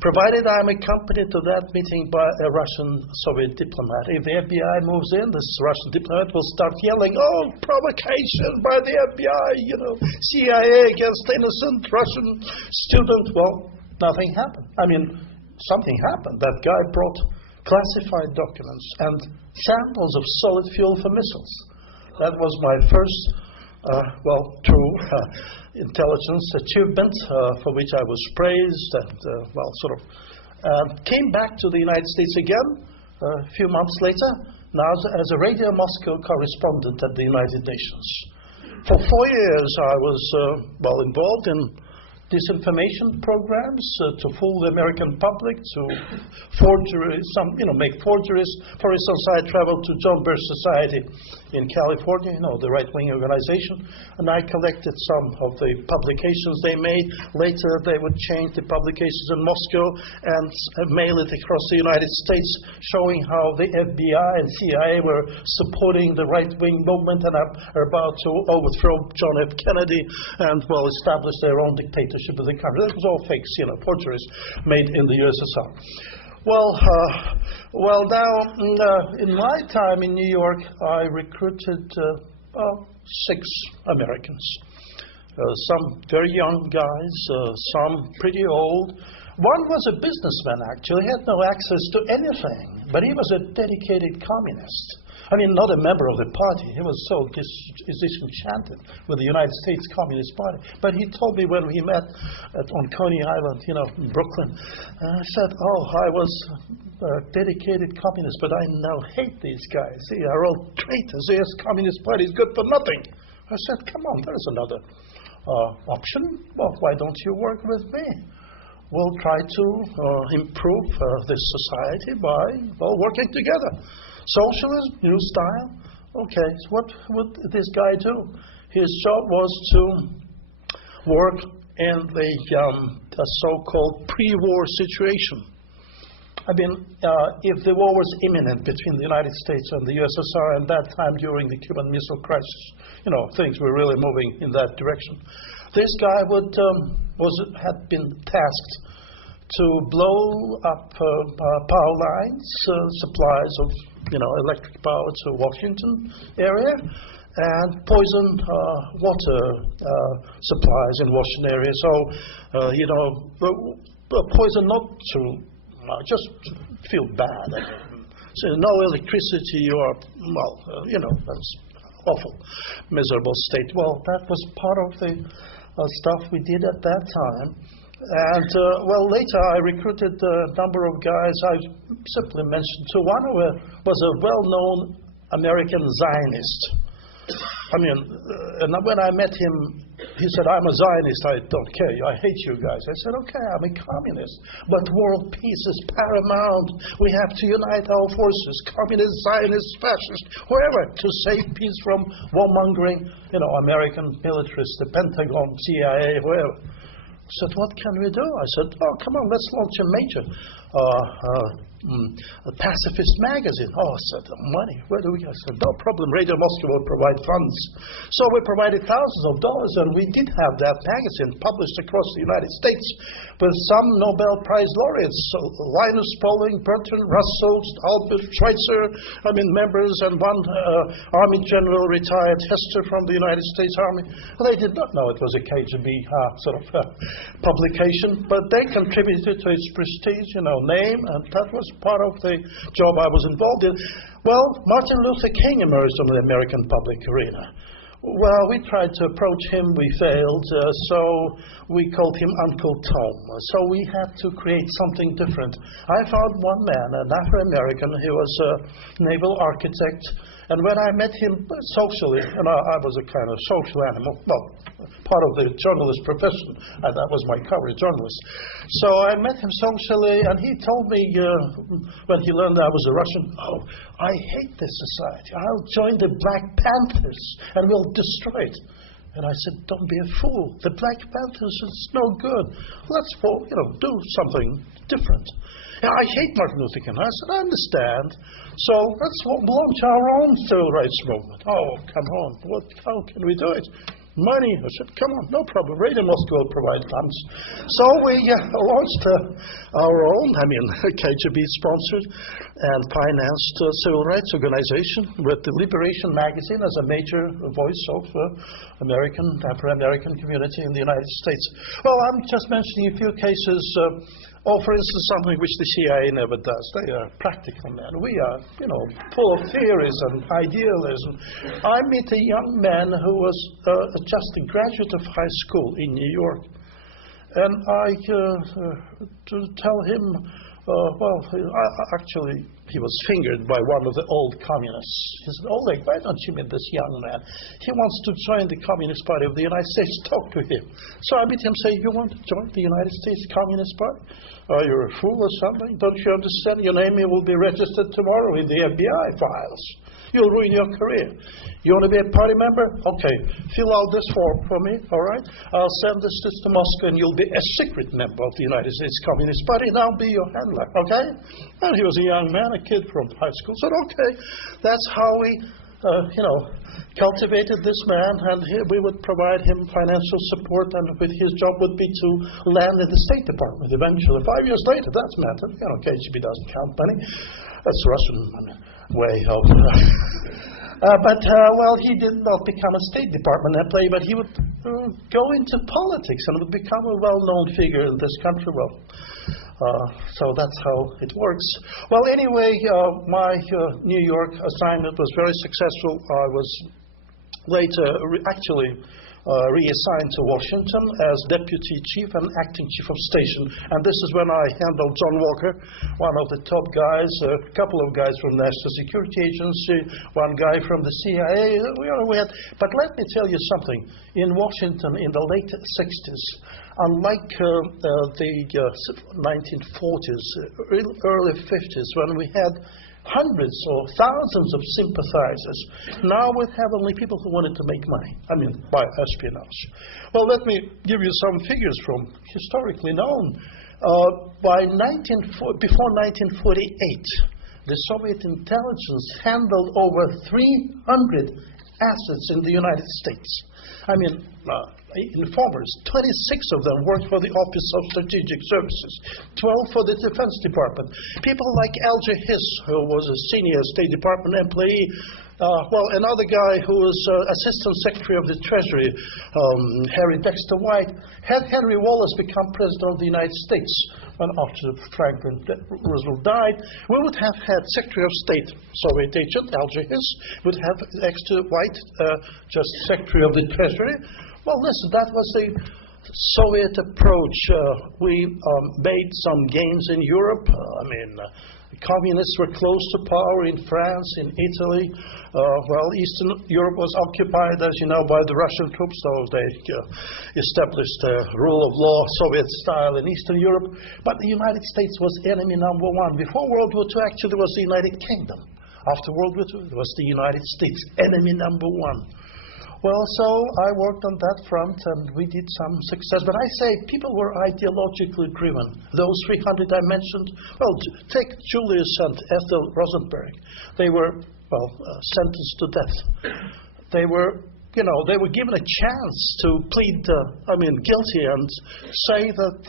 provided I'm accompanied to that meeting by a Russian-Soviet diplomat. If the FBI moves in, this Russian diplomat will start yelling, "Oh, provocation by the FBI, CIA against innocent Russian student." Well, nothing happened. Something happened. That guy brought classified documents and samples of solid fuel for missiles. That was my first, true intelligence achievement for which I was praised and, came back to the United States again a few months later, now as a Radio Moscow correspondent at the United Nations. For 4 years, I was involved in disinformation programs to fool the American public, to make forgeries. For instance, I traveled to John Birch Society in California, the right-wing organization, and I collected some of the publications they made. Later, they would change the publications in Moscow and mail it across the United States, showing how the FBI and CIA were supporting the right-wing movement and are about to overthrow John F. Kennedy and, establish their own dictatorship of the country. That was all fakes, forgeries made in the USSR. Now, in my time in New York, I recruited 6 Americans. Some very young guys, some pretty old. One was a businessman, actually. He had no access to anything, but he was a dedicated communist. Not a member of the party. He was so disenchanted with the United States Communist Party. But he told me when we met on Coney Island, in Brooklyn, I said, I was a dedicated communist, but I now hate these guys. They are all traitors. The Communist Party is good for nothing. I said, come on, there's another option. Well, why don't you work with me? We'll try to improve this society by, working together. Socialism, new style. Okay, so what would this guy do? His job was to work in the so-called pre-war situation. If the war was imminent between the United States and the USSR, and that time during the Cuban Missile Crisis, things were really moving in that direction. This guy had been tasked to blow up power lines, supplies of electric power to Washington area, and poison water supplies in Washington area. So, poison not to just feel bad. So no electricity, you are, that's awful, miserable state. Well, that was part of the stuff we did at that time. And, later I recruited a number of guys. I simply mentioned to one who was a well-known American Zionist. And when I met him, he said, I'm a Zionist, I don't care, I hate you guys. I said, okay, I'm a communist, but world peace is paramount. We have to unite our forces, communist, Zionist, fascist, whoever, to save peace from warmongering, American militarists, the Pentagon, CIA, whoever. I said, what can we do? I said, come on, let's launch a major a pacifist magazine. I said, money, where do we get? I said, no problem, Radio Moscow will provide funds. So we provided thousands of dollars, and we did have that magazine published across the United States with some Nobel Prize laureates, Linus Pauling, Bertrand Russell, Albert Schweitzer, members, and one Army general, retired Hester from the United States Army. Well, they did not know it was a KGB publication, but they contributed to its prestige, name, and that was part of the job I was involved in. Well, Martin Luther King emerged from the American public arena. Well, we tried to approach him, we failed, so we called him Uncle Tom. So we had to create something different. I found one man, an Afro-American, he was a naval architect, and when I met him socially, and I was a kind of social animal, part of the journalist profession, and that was my coverage journalist. So I met him socially, and he told me when he learned I was a Russian, I hate this society. I'll join the Black Panthers, and we'll destroy it. And I said, don't be a fool. The Black Panthers is no good. Let's do something different. I hate Martin Luther King. I said, I understand. So let's launch our own civil rights movement. Oh, come on. How can we do it? Money. I said, come on, no problem. Radio Moscow will provide funds. So we launched our own, KGB-sponsored and financed civil rights organization with the Liberation magazine as a major voice of American, Afro-American community in the United States. Well, I'm just mentioning a few cases. For instance, something which the CIA never does. They are practical men. We are, full of theories and idealism. I met a young man who was just a graduate of high school in New York. And I to tell him Actually, he was fingered by one of the old communists. He said, Oleg, why don't you meet this young man? He wants to join the Communist Party of the United States. Talk to him. So I meet him, say, you want to join the United States Communist Party? You're a fool or something? Don't you understand? Your name will be registered tomorrow in the FBI files. You'll ruin your career. You want to be a party member? Okay, fill out this form for me, all right? I'll send this to Moscow, and you'll be a secret member of the United States Communist Party, and I'll be your handler, okay? And he was a young man, a kid from high school, said, okay. That's how we, cultivated this man, and we would provide him financial support, and his job would be to land in the State Department eventually. 5 years later, that's matter. KGB doesn't count money. That's Russian way of... well, he did not become a State Department employee, but he would go into politics and would become a well-known figure in this country. So that's how it works. Well, anyway, my New York assignment was very successful. I was later reassigned to Washington as deputy chief and acting chief of station. And this is when I handled John Walker, one of the top guys, a couple of guys from the National Security Agency, one guy from the CIA. But let me tell you something. In Washington in the late 60s, unlike the 1940s, early 50s, when we had hundreds or thousands of sympathizers, now we have only people who wanted to make money, by espionage. Well, let me give you some figures from historically known. Before 1948, the Soviet intelligence handled over 300 assets in the United States. Informers, 26 of them worked for the Office of Strategic Services, 12 for the Defense Department. People like Alger Hiss, who was a senior State Department employee, another guy who was Assistant Secretary of the Treasury, Harry Dexter White. Had Henry Wallace become President of the United States, when after Franklin Roosevelt died, we would have had Secretary of State, Soviet agent, Alger Hiss, would have Dexter White, just Secretary of the Treasury. Well, listen, that was the Soviet approach. We made some gains in Europe. Communists were close to power in France, in Italy. Eastern Europe was occupied, as you know, by the Russian troops, so they established rule of law, Soviet style in Eastern Europe. But the United States was enemy number one. Before World War II, actually, it was the United Kingdom. After World War II, it was the United States, enemy number one. Well, so I worked on that front, and we did some success. But I say people were ideologically driven. Those 300 I mentioned, take Julius and Ethel Rosenberg. They were, sentenced to death. They were, they were given a chance to plead, guilty and say that,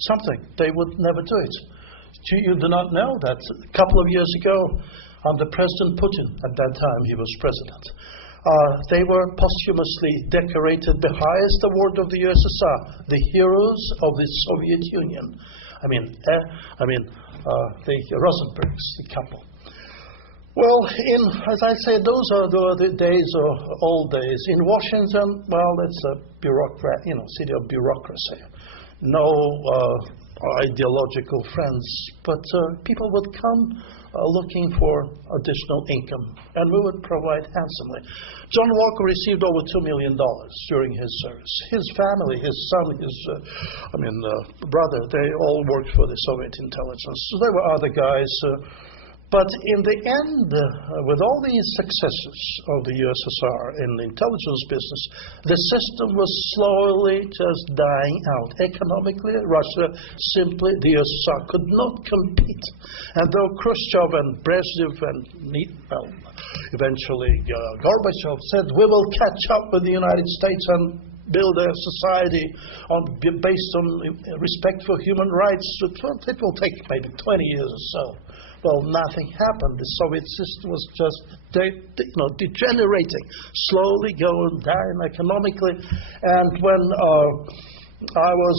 something. They would never do it. You do not know that a couple of years ago, under President Putin, at that time he was president, they were posthumously decorated the highest award of the USSR, the Heroes of the Soviet Union. The Rosenbergs, the couple. Well, as I say, those are the days of old days. In Washington, it's a city of bureaucracy. No ideological friends, but people would come looking for additional income, and we would provide handsomely. John Walker received over $2 million during his service. His family, his son, his brother, they all worked for the Soviet intelligence. So there were other guys. But in the end, with all these successes of the USSR in the intelligence business, the system was slowly just dying out. Economically, Russia the USSR could not compete. And though Khrushchev and Brezhnev and eventually Gorbachev said, we will catch up with the United States and build a society based on respect for human rights, it will take maybe 20 years or so. Well, nothing happened. The Soviet system was just degenerating, slowly going down economically. And when I was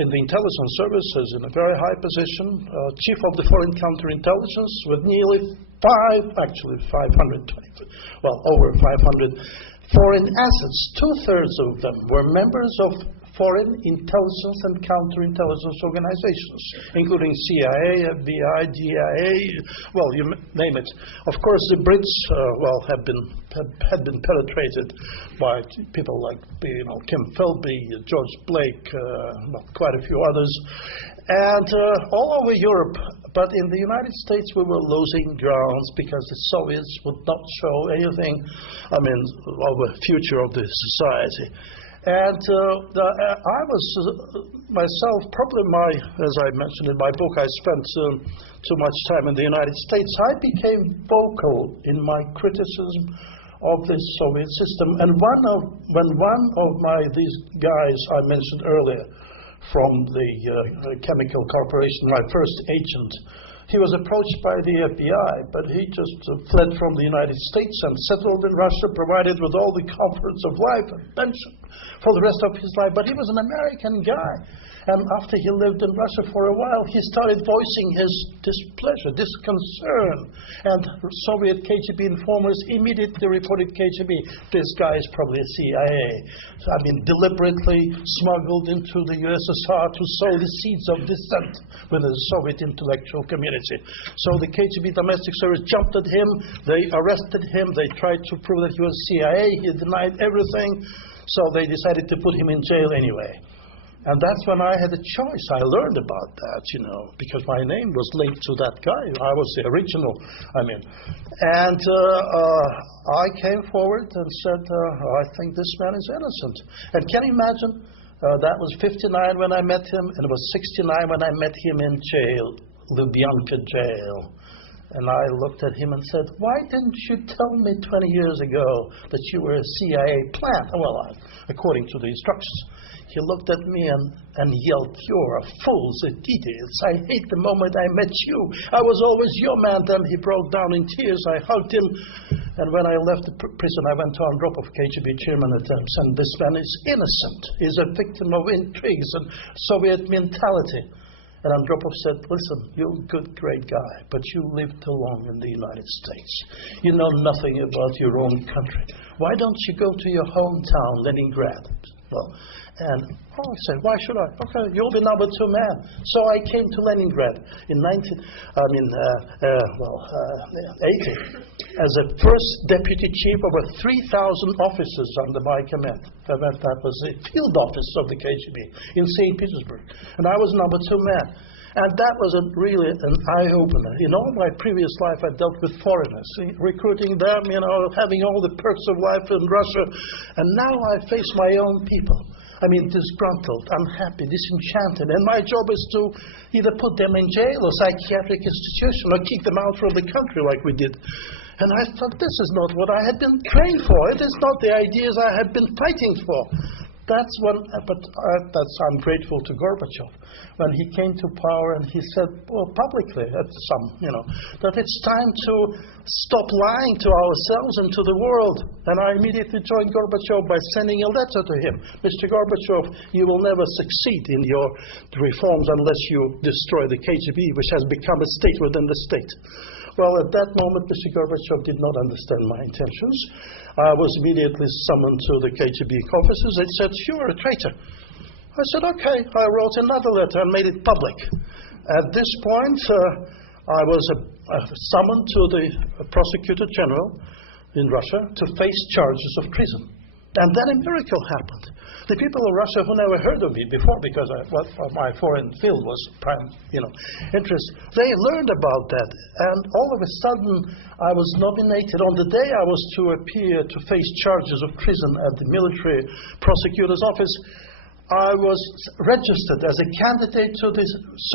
in the intelligence services in a very high position, chief of the foreign counterintelligence with nearly over 500 foreign assets, 2/3 of them were members of foreign intelligence and counterintelligence organizations, including CIA, FBI, DIA, well, you name it. Of course, the Brits, had been penetrated by people like, Kim Philby, George Blake, quite a few others, and all over Europe. But in the United States, we were losing grounds because the Soviets would not show anything, of the future of the society. And I was myself, probably as I mentioned in my book, I spent too much time in the United States. I became vocal in my criticism of the Soviet system. And when one of these guys I mentioned earlier from the chemical corporation, my first agent, he was approached by the FBI, but he just fled from the United States and settled in Russia, provided with all the comforts of life and pension for the rest of his life. But he was an American guy. And after he lived in Russia for a while, he started voicing his displeasure, disconcern. And Soviet KGB informers immediately reported KGB. This guy is probably a CIA. Deliberately smuggled into the USSR to sow the seeds of dissent within the Soviet intellectual community. So the KGB domestic service jumped at him. They arrested him. They tried to prove that he was CIA. He denied everything. So they decided to put him in jail anyway. And that's when I had a choice. I learned about that, because my name was linked to that guy. I was the original, And I came forward and said, I think this man is innocent. And can you imagine? That was 59 when I met him, and it was 69 when I met him in jail, Lubyanka jail. And I looked at him and said, why didn't you tell me 20 years ago that you were a CIA plant? Well, according to the instructions. He looked at me and yelled, you're a fool, idiots. I hate the moment I met you. I was always your man. Then he broke down in tears. I hugged him. And when I left the prison, I went to Andropov, KGB chairman attempts. And this man is innocent. He's a victim of intrigues and Soviet mentality. And Andropov said, listen, you're a good, great guy, but you lived too long in the United States. You know nothing about your own country. Why don't you go to your hometown, Leningrad? And I said, why should I? Okay, you'll be number 2 man. So I came to Leningrad in 80 as a first deputy chief over 3,000 officers under my command. That was the field office of the KGB in St. Petersburg. And I was number 2 man. And that was really an eye-opener. In all my previous life, I dealt with foreigners, recruiting them, having all the perks of life in Russia. And now I face my own people. Disgruntled, unhappy, disenchanted. And my job is to either put them in jail or psychiatric institution or kick them out from the country like we did. And I thought, this is not what I had been trained for. It is not the ideas I had been fighting for. I'm grateful to Gorbachev when he came to power and he said, publicly that it's time to stop lying to ourselves and to the world. And I immediately joined Gorbachev by sending a letter to him. Mr. Gorbachev, you will never succeed in your reforms unless you destroy the KGB, which has become a state within the state. Well, at that moment, Mr. Gorbachev did not understand my intentions. I was immediately summoned to the KGB offices. They said, you're a traitor. I said, okay. I wrote another letter and made it public. At this point, I was summoned to the Prosecutor General in Russia to face charges of treason. And then a miracle happened. The people of Russia who never heard of me before, because my foreign field was prime, interest, they learned about that. And all of a sudden, I was nominated. On the day I was to appear to face charges of treason at the military prosecutor's office, I was registered as a candidate to the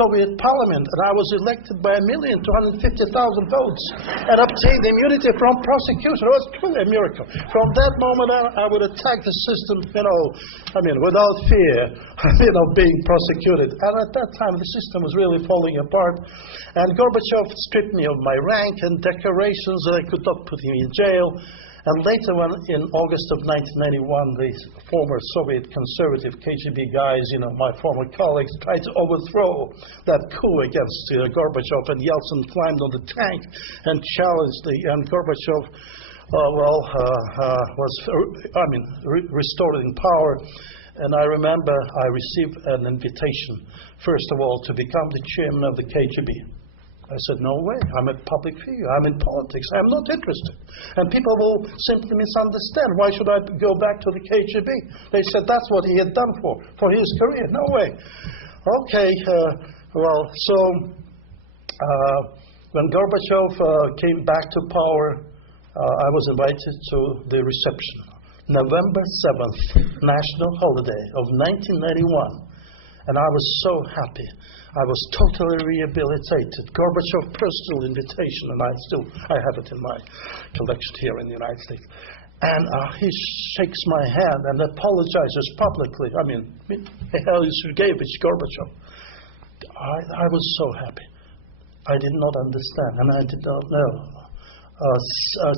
Soviet parliament, and I was elected by 1,250,000 votes and obtained immunity from prosecution. It was truly a miracle. From that moment on, I would attack the system, without fear, of being prosecuted. And at that time, the system was really falling apart. And Gorbachev stripped me of my rank and decorations, and I could not put him in jail. And later, in August of 1991, the former Soviet conservative KGB guys, my former colleagues, tried to overthrow that coup against Gorbachev, and Yeltsin climbed on the tank and challenged and Gorbachev restored in power. And I remember I received an invitation, first of all, to become the chairman of the KGB. I said, no way, I'm a public figure, I'm in politics, I'm not interested. And people will simply misunderstand, why should I go back to the KGB? They said that's what he had done for his career, no way. Okay, when Gorbachev came back to power, I was invited to the reception. November 7th, national holiday of 1991. And I was so happy. I was totally rehabilitated. Gorbachev personal invitation, and I have it in my collection here in the United States. And he shakes my hand and apologizes publicly. I mean, Sergeyevich Gorbachev. I was so happy. I did not understand, and I did not know.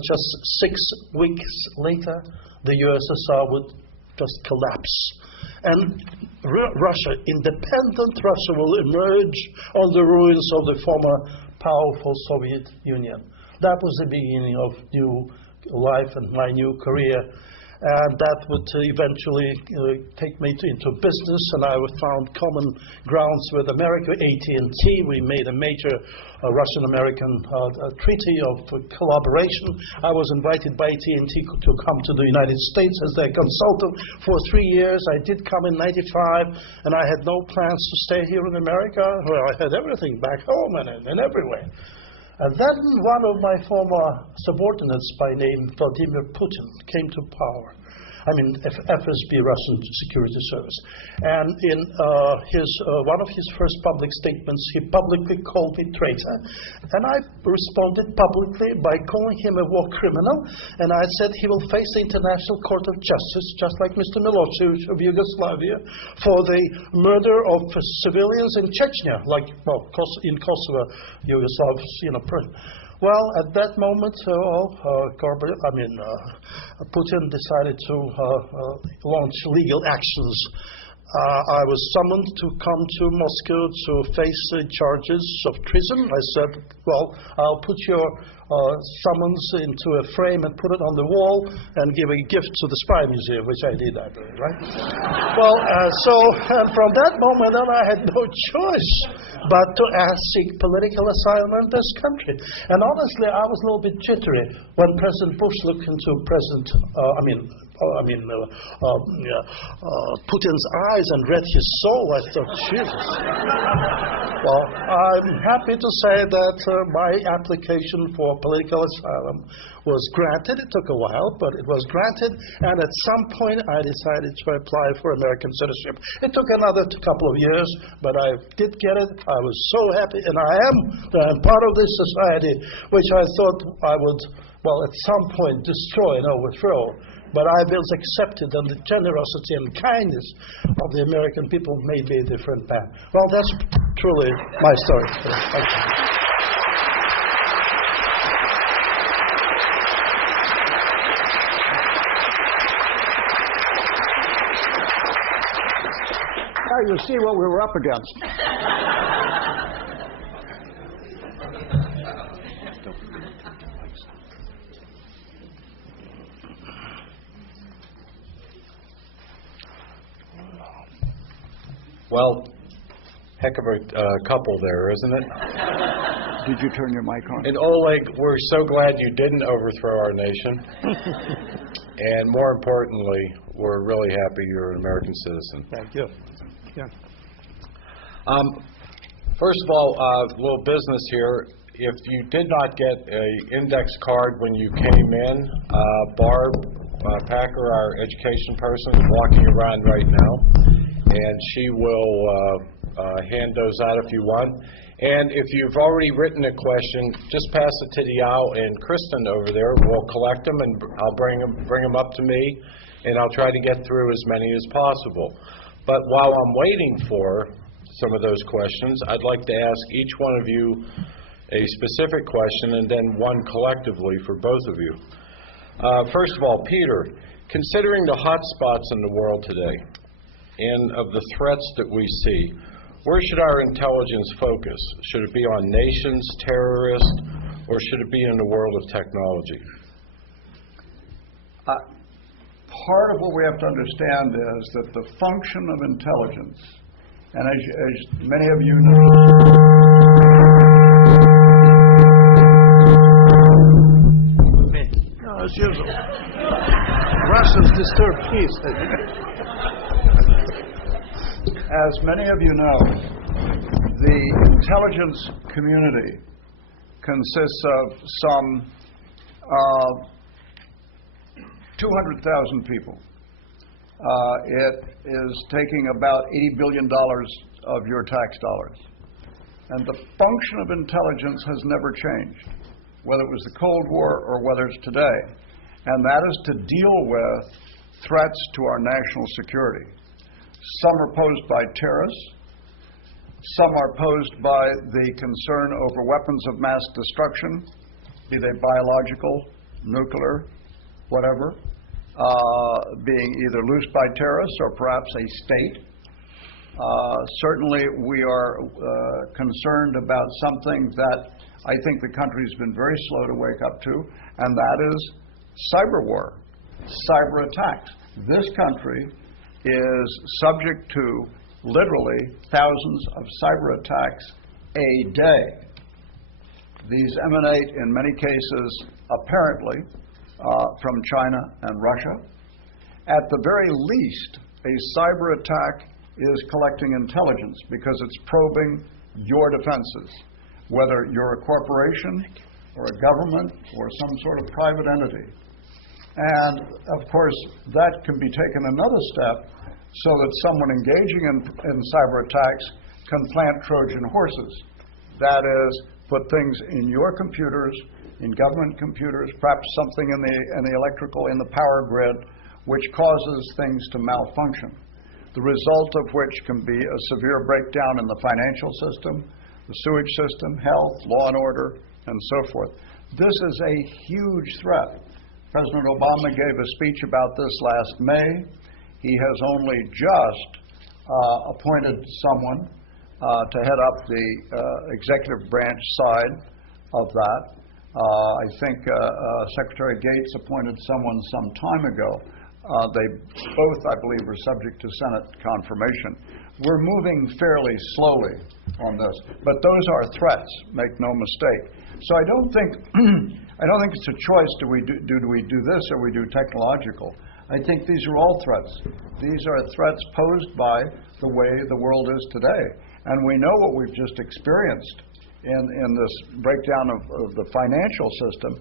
Just 6 weeks later, the USSR would just collapse. And Russia, independent Russia, will emerge on the ruins of the former powerful Soviet Union. That was the beginning of new life and my new career. And that would eventually take me into business, and I found common grounds with America, AT&T. We made a major Russian-American treaty of collaboration. I was invited by AT&T to come to the United States as their consultant for 3 years. I did come in '95, and I had no plans to stay here in America. Well, I had everything back home and everywhere. And then one of my former subordinates by name Vladimir Putin came to power. FSB, Russian Security Service. And in one of his first public statements, he publicly called me traitor. And I responded publicly by calling him a war criminal. And I said he will face the International Court of Justice, just like Mr. Milosevic of Yugoslavia, for the murder of civilians in Chechnya, in Kosovo, Yugoslavia, Well, at that moment, Putin decided to launch legal actions. I was summoned to come to Moscow to face charges of treason. I said, well, I'll put your summons into a frame and put it on the wall and give a gift to the Spy Museum, which I did, I believe, right? And from that moment on, I had no choice but to seek political asylum in this country. And honestly, I was a little bit jittery when President Bush looked into Putin's eyes and read his soul. I thought, Jesus. Well, I'm happy to say that my application for political asylum was granted. It took a while, but it was granted. And at some point, I decided to apply for American citizenship. It took another couple of years, but I did get it. I was so happy, and I'm part of this society, which I thought I would, at some point, destroy and overthrow. But I was accepted, and the generosity and kindness of the American people made me a different man. Well, that's truly my story. Thank you. Now you see what we were up against. Well, heck of a couple there, isn't it? Did you turn your mic on? And Oleg, we're so glad you didn't overthrow our nation. And more importantly, we're really happy you're an American citizen. Thank you. Yeah. First of all, a little business here. If you did not get an index card when you came in, Barb Packer, our education person, is walking around right now. And she will hand those out if you want. And if you've already written a question, just pass it to Diao and Kristen over there. We'll collect them, and I'll bring them up to me, and I'll try to get through as many as possible. But while I'm waiting for some of those questions, I'd like to ask each one of you a specific question, and then one collectively for both of you. First of all, Peter, considering the hot spots in the world today, and of the threats that we see, where should our intelligence focus? Should it be on nations, terrorists, or should it be in the world of technology? Part of what we have to understand is that the function of intelligence, and as many of you know, As usual. Russians disturb peace. as many of you know, the intelligence community consists of some 200,000 people. It is taking about $80 billion of your tax dollars. And the function of intelligence has never changed, whether it was the Cold War or whether it's today. And that is to deal with threats to our national security. Some are posed by terrorists. Some are posed by the concern over weapons of mass destruction, be they biological, nuclear, whatever, being either loosed by terrorists or perhaps a state. Certainly, we are concerned about something that I think the country's been very slow to wake up to, and that is cyber war, cyber attacks. This country is subject to literally thousands of cyber attacks a day. These emanate, in many cases, apparently, from China and Russia. At the very least, a cyber attack is collecting intelligence because it's probing your defenses, whether you're a corporation or a government or some sort of private entity. And, of course, that can be taken another step so that someone engaging in cyber attacks can plant Trojan horses. That is, put things in your computers, in government computers, perhaps something in the electrical, in the power grid, which causes things to malfunction. The result of which can be a severe breakdown in the financial system, the sewage system, health, law and order, and so forth. This is a huge threat. President Obama gave a speech about this last May. He has only just appointed someone to head up the executive branch side of that. I think Secretary Gates appointed someone some time ago. They both, I believe, are subject to Senate confirmation. We're moving fairly slowly on this, but those are threats, make no mistake. So I don't think it's a choice, do we do this or we do technological. I think these are all threats. These are threats posed by the way the world is today. And we know what we've just experienced in this breakdown of the financial system.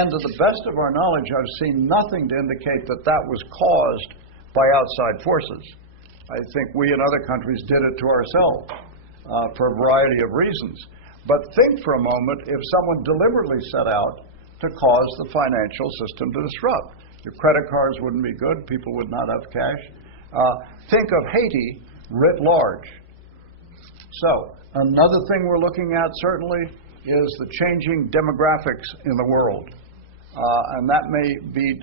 And to the best of our knowledge, I've seen nothing to indicate that that was caused by outside forces. I think we and other countries did it to ourselves for a variety of reasons. But think for a moment if someone deliberately set out to cause the financial system to disrupt. Your credit cards wouldn't be good. People would not have cash. Think of Haiti writ large. So another thing we're looking at certainly is the changing demographics in the world. And that may be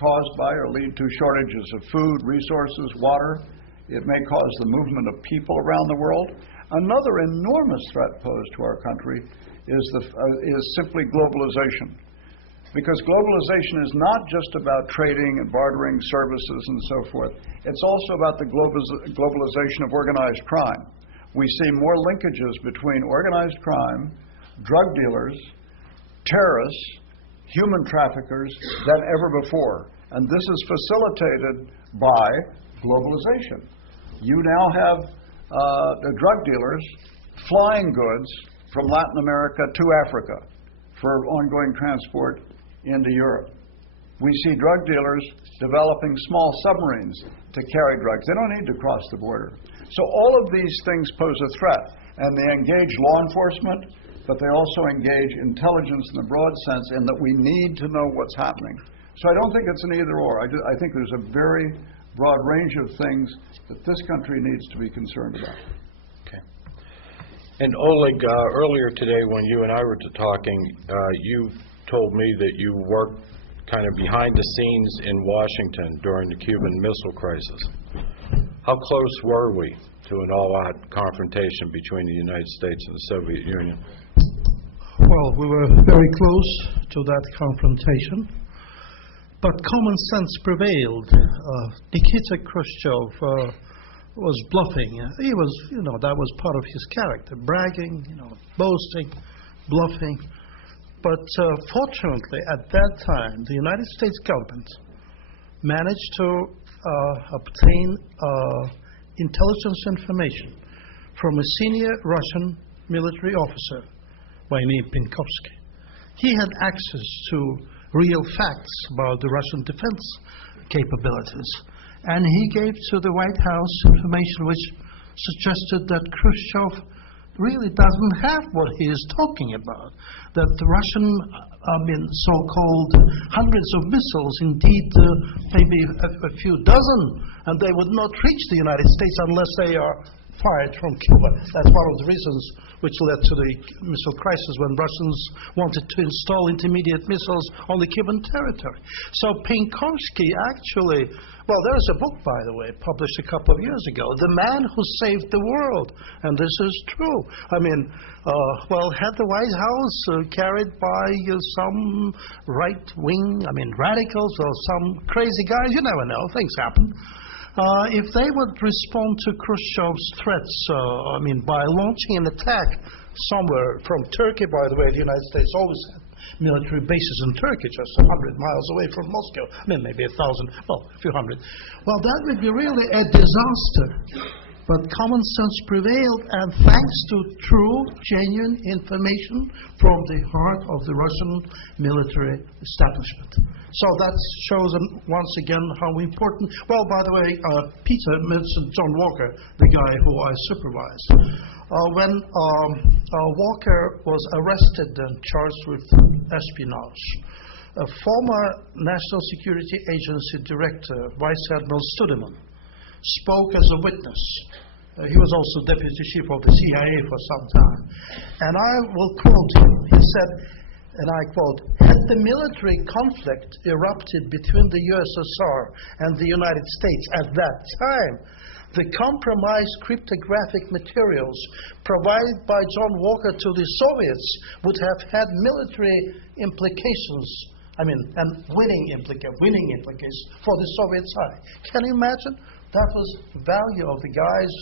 caused by or lead to shortages of food, resources, water. It may cause the movement of people around the world. Another enormous threat posed to our country is simply globalization. Because globalization is not just about trading and bartering services and so forth. It's also about the globalization of organized crime. We see more linkages between organized crime, drug dealers, terrorists, human traffickers than ever before. And this is facilitated by globalization. You now have the drug dealers flying goods from Latin America to Africa for ongoing transport into Europe. We see drug dealers developing small submarines to carry drugs. They don't need to cross the border. So all of these things pose a threat, and they engage law enforcement, but they also engage intelligence in the broad sense in that we need to know what's happening. So I don't think it's an either-or. I think there's a very broad range of things that this country needs to be concerned about. Okay. And Oleg, earlier today when you and I were talking, you told me that you worked kind of behind the scenes in Washington during the Cuban Missile Crisis. How close were we to an all-out confrontation between the United States and the Soviet Union? Well, we were very close to that confrontation. But common sense prevailed. Nikita Khrushchev was bluffing. He was, that was part of his character, bragging, boasting, bluffing. But fortunately, at that time, the United States government managed to obtain intelligence information from a senior Russian military officer by name Penkovsky. He had access to real facts about the Russian defense capabilities. And he gave to the White House information which suggested that Khrushchev really doesn't have what he is talking about. That the Russian, so-called hundreds of missiles, indeed maybe a few dozen, and they would not reach the United States unless they are fired from Cuba. That's one of the reasons which led to the missile crisis when Russians wanted to install intermediate missiles on the Cuban territory. So Penkovsky actually, well, there is a book, by the way, published a couple of years ago, The Man Who Saved the World, and this is true. Had the White House carried by some right-wing, radicals or some crazy guys, you never know, things happen. If they would respond to Khrushchev's threats, by launching an attack somewhere from Turkey, by the way, the United States always had military bases in Turkey, just 100 miles away from Moscow, maybe 1,000, a few hundred. Well, that would be really a disaster. But common sense prevailed, and thanks to true, genuine information from the heart of the Russian military establishment. So that shows once again how important. Well, by the way, Peter mentioned John Walker, the guy who I supervised. When Walker was arrested and charged with espionage, a former National Security Agency director, Vice Admiral Studeman, spoke as a witness. He was also deputy chief of the CIA for some time. And I will quote him. He said, and I quote, "Had the military conflict erupted between the USSR and the United States at that time, the compromised cryptographic materials provided by John Walker to the Soviets would have had military implications, and winning implications for the Soviet side." Can you imagine? That was the value of the guys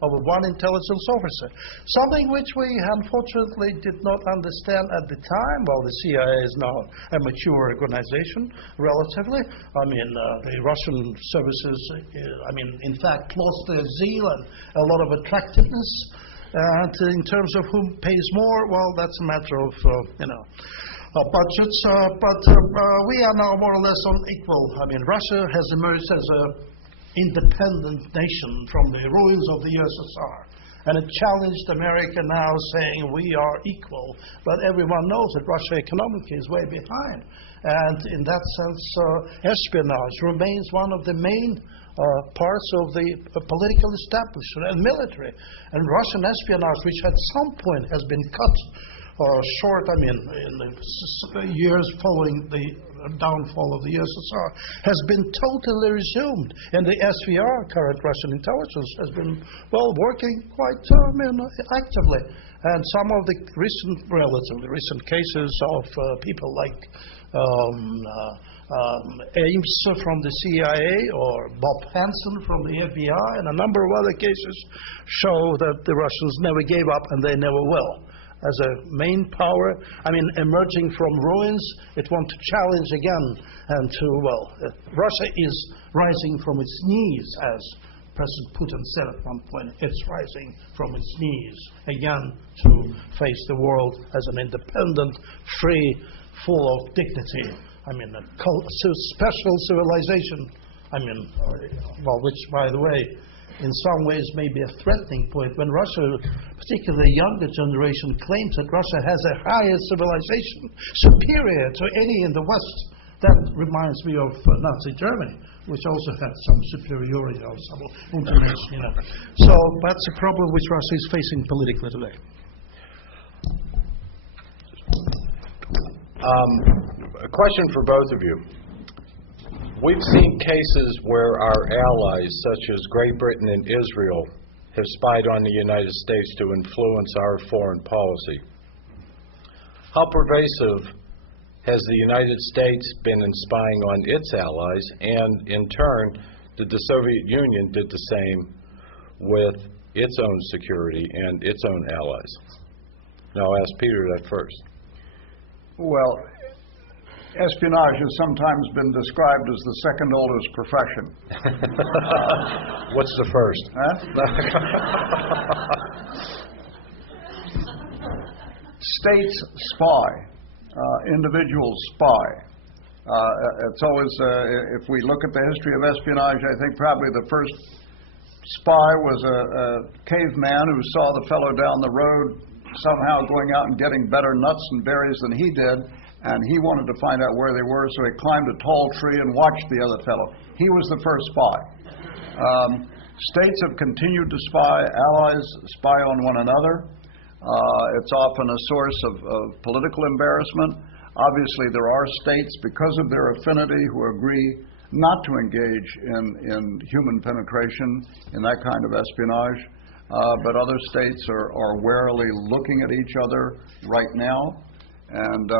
of one intelligence officer. Something which we unfortunately did not understand at the time. Well, the CIA is now a mature organization, relatively. The Russian services, in fact, lost their zeal and a lot of attractiveness. And in terms of whom pays more, well, that's a matter of, budgets. But we are now more or less on equal. Russia has emerged as a independent nation from the ruins of the USSR. And it challenged America now, saying we are equal. But everyone knows that Russia economically is way behind. And in that sense, espionage remains one of the main parts of the political establishment and military. And Russian espionage, which at some point has been cut short, in the years following the downfall of the USSR, has been totally resumed. And the SVR, current Russian intelligence, has been, working quite actively. And some of the relatively recent cases of people like Ames from the CIA or Bob Hansen from the FBI and a number of other cases show that the Russians never gave up and they never will. As a main power, emerging from ruins, it wants to challenge again and Russia is rising from its knees, as President Putin said at one point. It's rising from its knees again to face the world as an independent, free, full of dignity. A special civilization. Which, by the way, in some ways may be a threatening point. When Russia, particularly the younger generation, claims that Russia has a higher civilization, superior to any in the West, that reminds me of Nazi Germany, which also had some superiority of some information. So that's a problem which Russia is facing politically today. A question for both of you. We've seen cases where our allies, such as Great Britain and Israel, have spied on the United States to influence our foreign policy. How pervasive has the United States been spying on its allies, and in turn, did the Soviet Union did the same with its own security and its own allies? Now I'll ask Peter that first. Well, espionage has sometimes been described as the second oldest profession. What's the first? Huh? States spy, individuals spy. It's always, if we look at the history of espionage, I think probably the first spy was a caveman who saw the fellow down the road somehow going out and getting better nuts and berries than he did, and he wanted to find out where they were, so he climbed a tall tree and watched the other fellow. He was the first spy. States have continued to spy, allies spy on one another. It's often a source of political embarrassment. Obviously, there are states, because of their affinity, who agree not to engage in human penetration, in that kind of espionage. But other states are warily looking at each other right now. And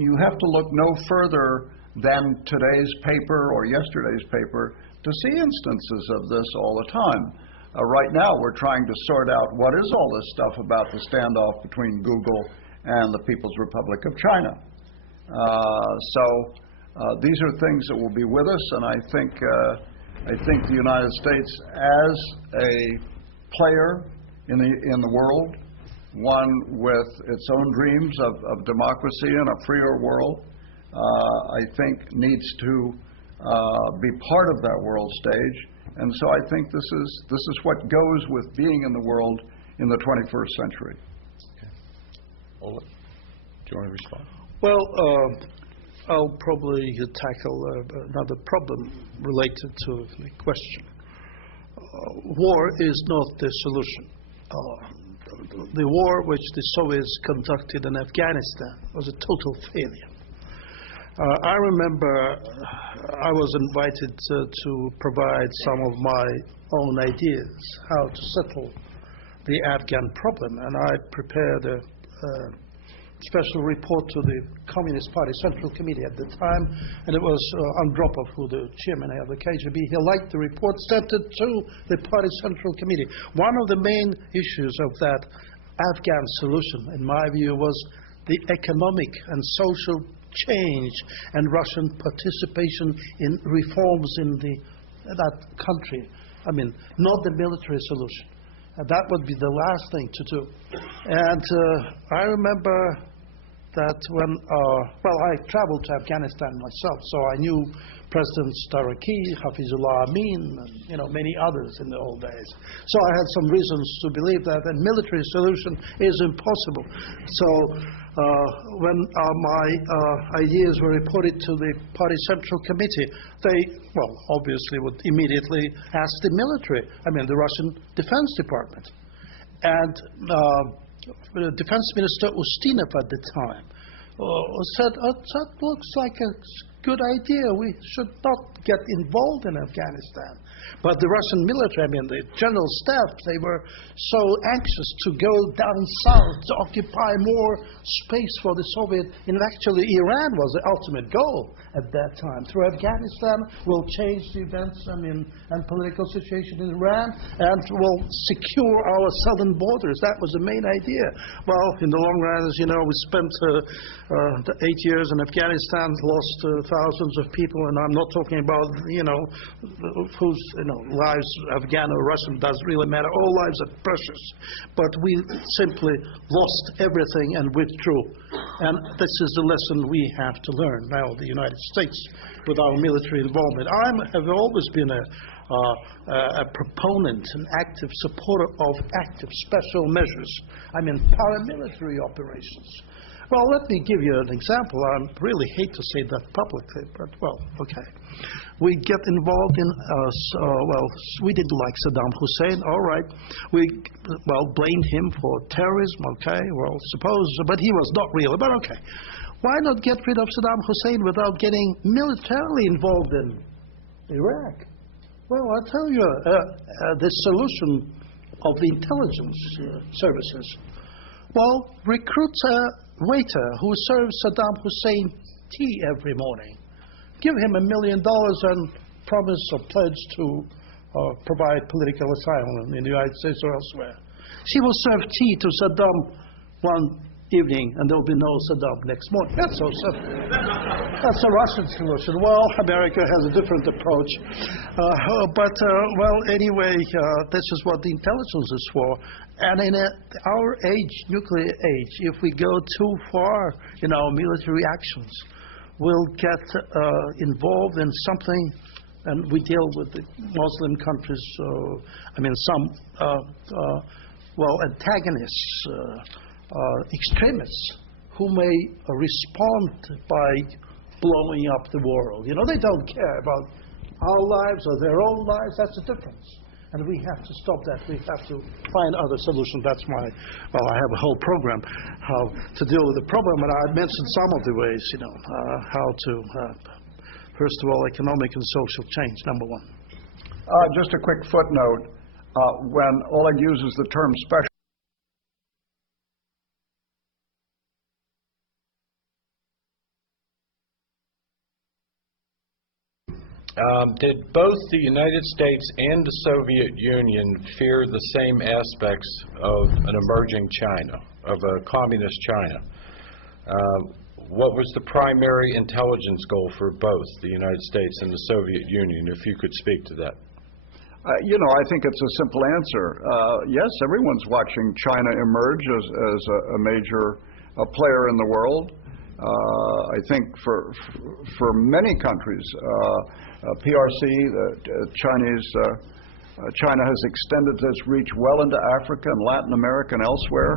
you have to look no further than today's paper or yesterday's paper to see instances of this all the time. Right now, we're trying to sort out what is all this stuff about the standoff between Google and the People's Republic of China. These are things that will be with us, and I think the United States, as a player in the world, one with its own dreams of democracy and a freer world, I think needs to be part of that world stage. And so I think this is what goes with being in the world in the 21st century. Okay. Oleg, do you want to respond? Well, I'll probably tackle another problem related to the question. War is not the solution. The war which the Soviets conducted in Afghanistan was a total failure. I remember I was invited to provide some of my own ideas how to settle the Afghan problem, and I prepared a special report to the Communist Party Central Committee at the time, and it was Andropov, who the chairman of the KGB. He liked the report, sent it to the Party Central Committee. One of the main issues of that Afghan solution, in my view, was the economic and social change and Russian participation in reforms in that country. I mean, not the military solution. That would be the last thing to do. And I remember that when, I traveled to Afghanistan myself, so I knew Presidents Taraki, Hafizullah Amin, and many others in the old days. So I had some reasons to believe that a military solution is impossible. So when my ideas were reported to the Party Central Committee, they, obviously would immediately ask the military, the Russian Defense Department. And Defense Minister Ustinov at the time said, that looks like a good idea. We should not get involved in Afghanistan. But the Russian military, the general staff, they were so anxious to go down south to occupy more space for the Soviet. And actually, Iran was the ultimate goal at that time. Through Afghanistan, we'll change the events, and political situation in Iran, and we'll secure our southern borders. That was the main idea. Well, in the long run, as you know, we spent the 8 years in Afghanistan, lost thousands of people, and I'm not talking about, whose lives, Afghan or Russian, doesn't really matter. All lives are precious. But we simply lost everything and withdrew. And this is the lesson we have to learn now, the United States, with our military involvement. I have always been a proponent, an active supporter of active special measures. Paramilitary operations. Well, let me give you an example. I really hate to say that publicly, but, okay. We get involved in, we didn't like Saddam Hussein, all right. We, blamed him for terrorism, okay. But he was not real, but okay. Why not get rid of Saddam Hussein without getting militarily involved in Iraq? Well, I'll tell you, the solution of the intelligence services. Well, recruit waiter who serves Saddam Hussein tea every morning. Give him $1 million and promise or pledge to provide political asylum in the United States or elsewhere. She will serve tea to Saddam one evening, and there will be no Saddam next morning. That's so simple. That's a Russian solution. Well, America has a different approach. Well, anyway, this is what the intelligence is for. And in our age, nuclear age, if we go too far in our military actions, we'll get involved in something, and we deal with the Muslim countries, some antagonists, extremists who may respond by blowing up the world. You know, they don't care about our lives or their own lives. That's the difference. And we have to stop that. We have to find other solutions. That's I have a whole program how to deal with the problem. And I mentioned some of the ways, how to, first of all, economic and social change, number one. Just a quick footnote. When Oleg uses the term special, did both the United States and the Soviet Union fear the same aspects of an emerging China, of a communist China? What was the primary intelligence goal for both the United States and the Soviet Union, if you could speak to that? I think it's a simple answer. Yes, everyone's watching China emerge as a major player in the world. I think for many countries, PRC, China has extended its reach well into Africa and Latin America and elsewhere.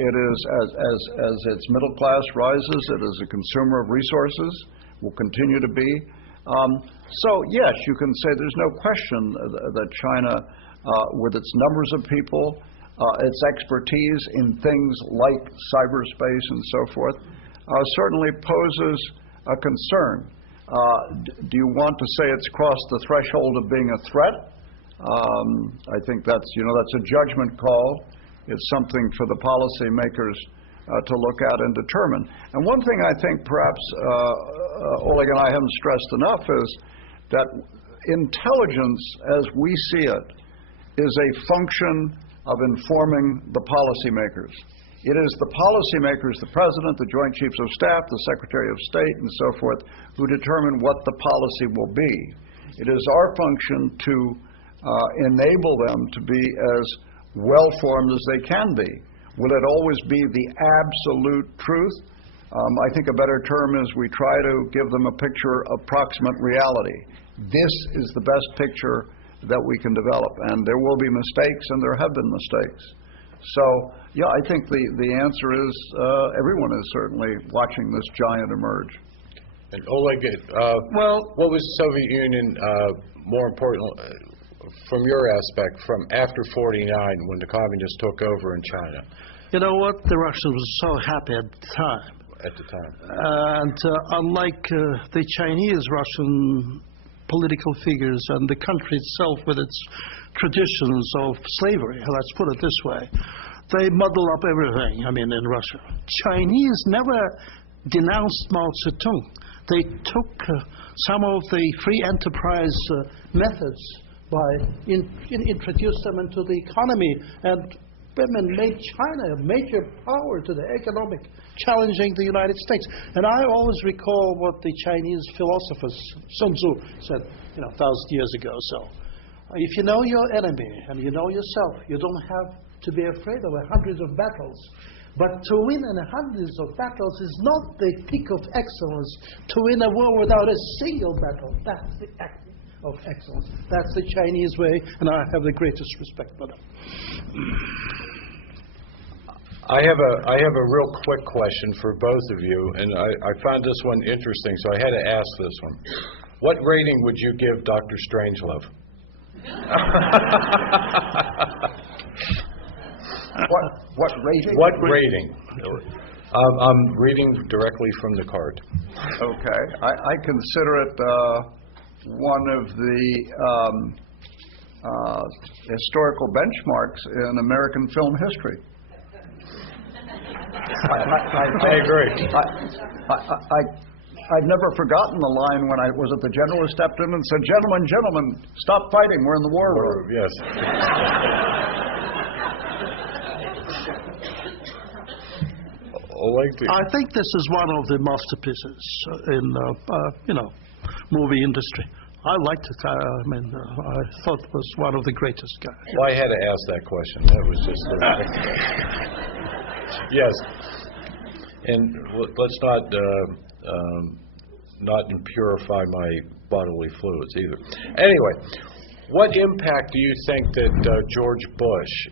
It is, as its middle class rises, it is a consumer of resources, will continue to be. So yes, you can say there's no question that China, with its numbers of people, its expertise in things like cyberspace and so forth, certainly poses a concern. Do you want to say it's crossed the threshold of being a threat? I think that's a judgment call. It's something for the policymakers to look at and determine. And one thing I think perhaps Oleg and I haven't stressed enough is that intelligence, as we see it, is a function of informing the policymakers. It is the policymakers, the President, the Joint Chiefs of Staff, the Secretary of State, and so forth, who determine what the policy will be. It is our function to enable them to be as well-formed as they can be. Will it always be the absolute truth? I think a better term is we try to give them a picture of approximate reality. This is the best picture that we can develop, and there will be mistakes, and there have been mistakes. So, yeah, I think the answer is everyone is certainly watching this giant emerge. And Oleg, what was the Soviet Union, more important, from your aspect, from after '49 when the communists took over in China? You know what? The Russians were so happy at the time. And unlike the Chinese Russian political figures and the country itself with its traditions of slavery, let's put it this way, they muddle up everything, in Russia. Chinese never denounced Mao Zedong. They took some of the free enterprise methods by introduced them into the economy and made China a major power to the economic, challenging the United States. And I always recall what the Chinese philosophers Sun Tzu said, 1,000 years ago. So, if you know your enemy and you know yourself, you don't have to be afraid of hundreds of battles. But to win in hundreds of battles is not the peak of excellence. To win a war without a single battle, that's the act of excellence. That's the Chinese way, and I have the greatest respect for them. I have a real quick question for both of you, and I found this one interesting, so I had to ask this one. What rating would you give Dr. Strangelove? What rating? What rating? I'm reading directly from the card. Okay. I consider it one of the historical benchmarks in American film history. I agree. I've never forgotten the line when I was at the general who stepped in and said, "Gentlemen, gentlemen, stop fighting. We're in the war room." Yes. Oleg, I think this is one of the masterpieces in movie industry. I liked it. I thought it was one of the greatest guys. well, I had to ask that question. That was just yes. And let's not impurify my bodily fluids either. Anyway, what impact do you think that George Bush,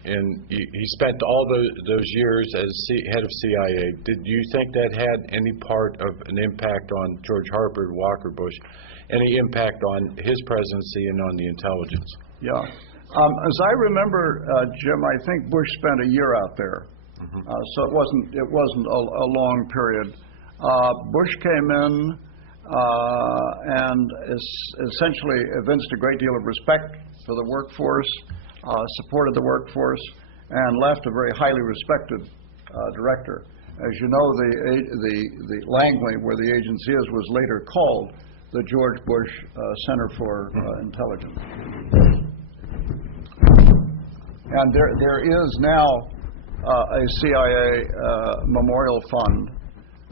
he spent all those years as head of CIA, did you think that had any part of an impact on George Herbert Walker Bush, any impact on his presidency and on the intelligence? Yeah. As I remember, Jim, I think Bush spent a year out there. So it wasn't a long period. Bush came in and essentially evinced a great deal of respect for the workforce, supported the workforce, and left a very highly respected director. As you know, the Langley, where the agency is, was later called the George Bush Center for Intelligence. And there is now a CIA memorial fund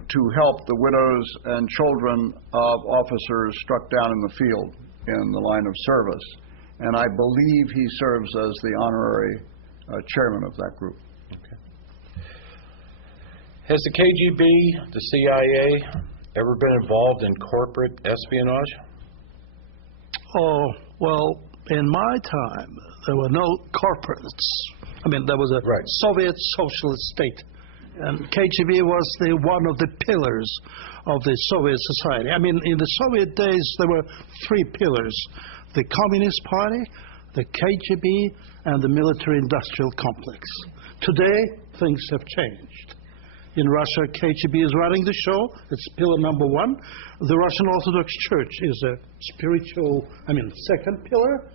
to help the widows and children of officers struck down in the field in the line of service. And I believe he serves as the honorary chairman of that group. Okay. Has the KGB, the CIA, ever been involved in corporate espionage? Oh, well, in my time, there were no corporates. I mean, there was a Soviet socialist state. And KGB was one of the pillars of the Soviet society. I mean, in the Soviet days, there were three pillars: the Communist Party, the KGB, and the military-industrial complex. Today, things have changed. In Russia, KGB is running the show. It's pillar number one. The Russian Orthodox Church is a second pillar.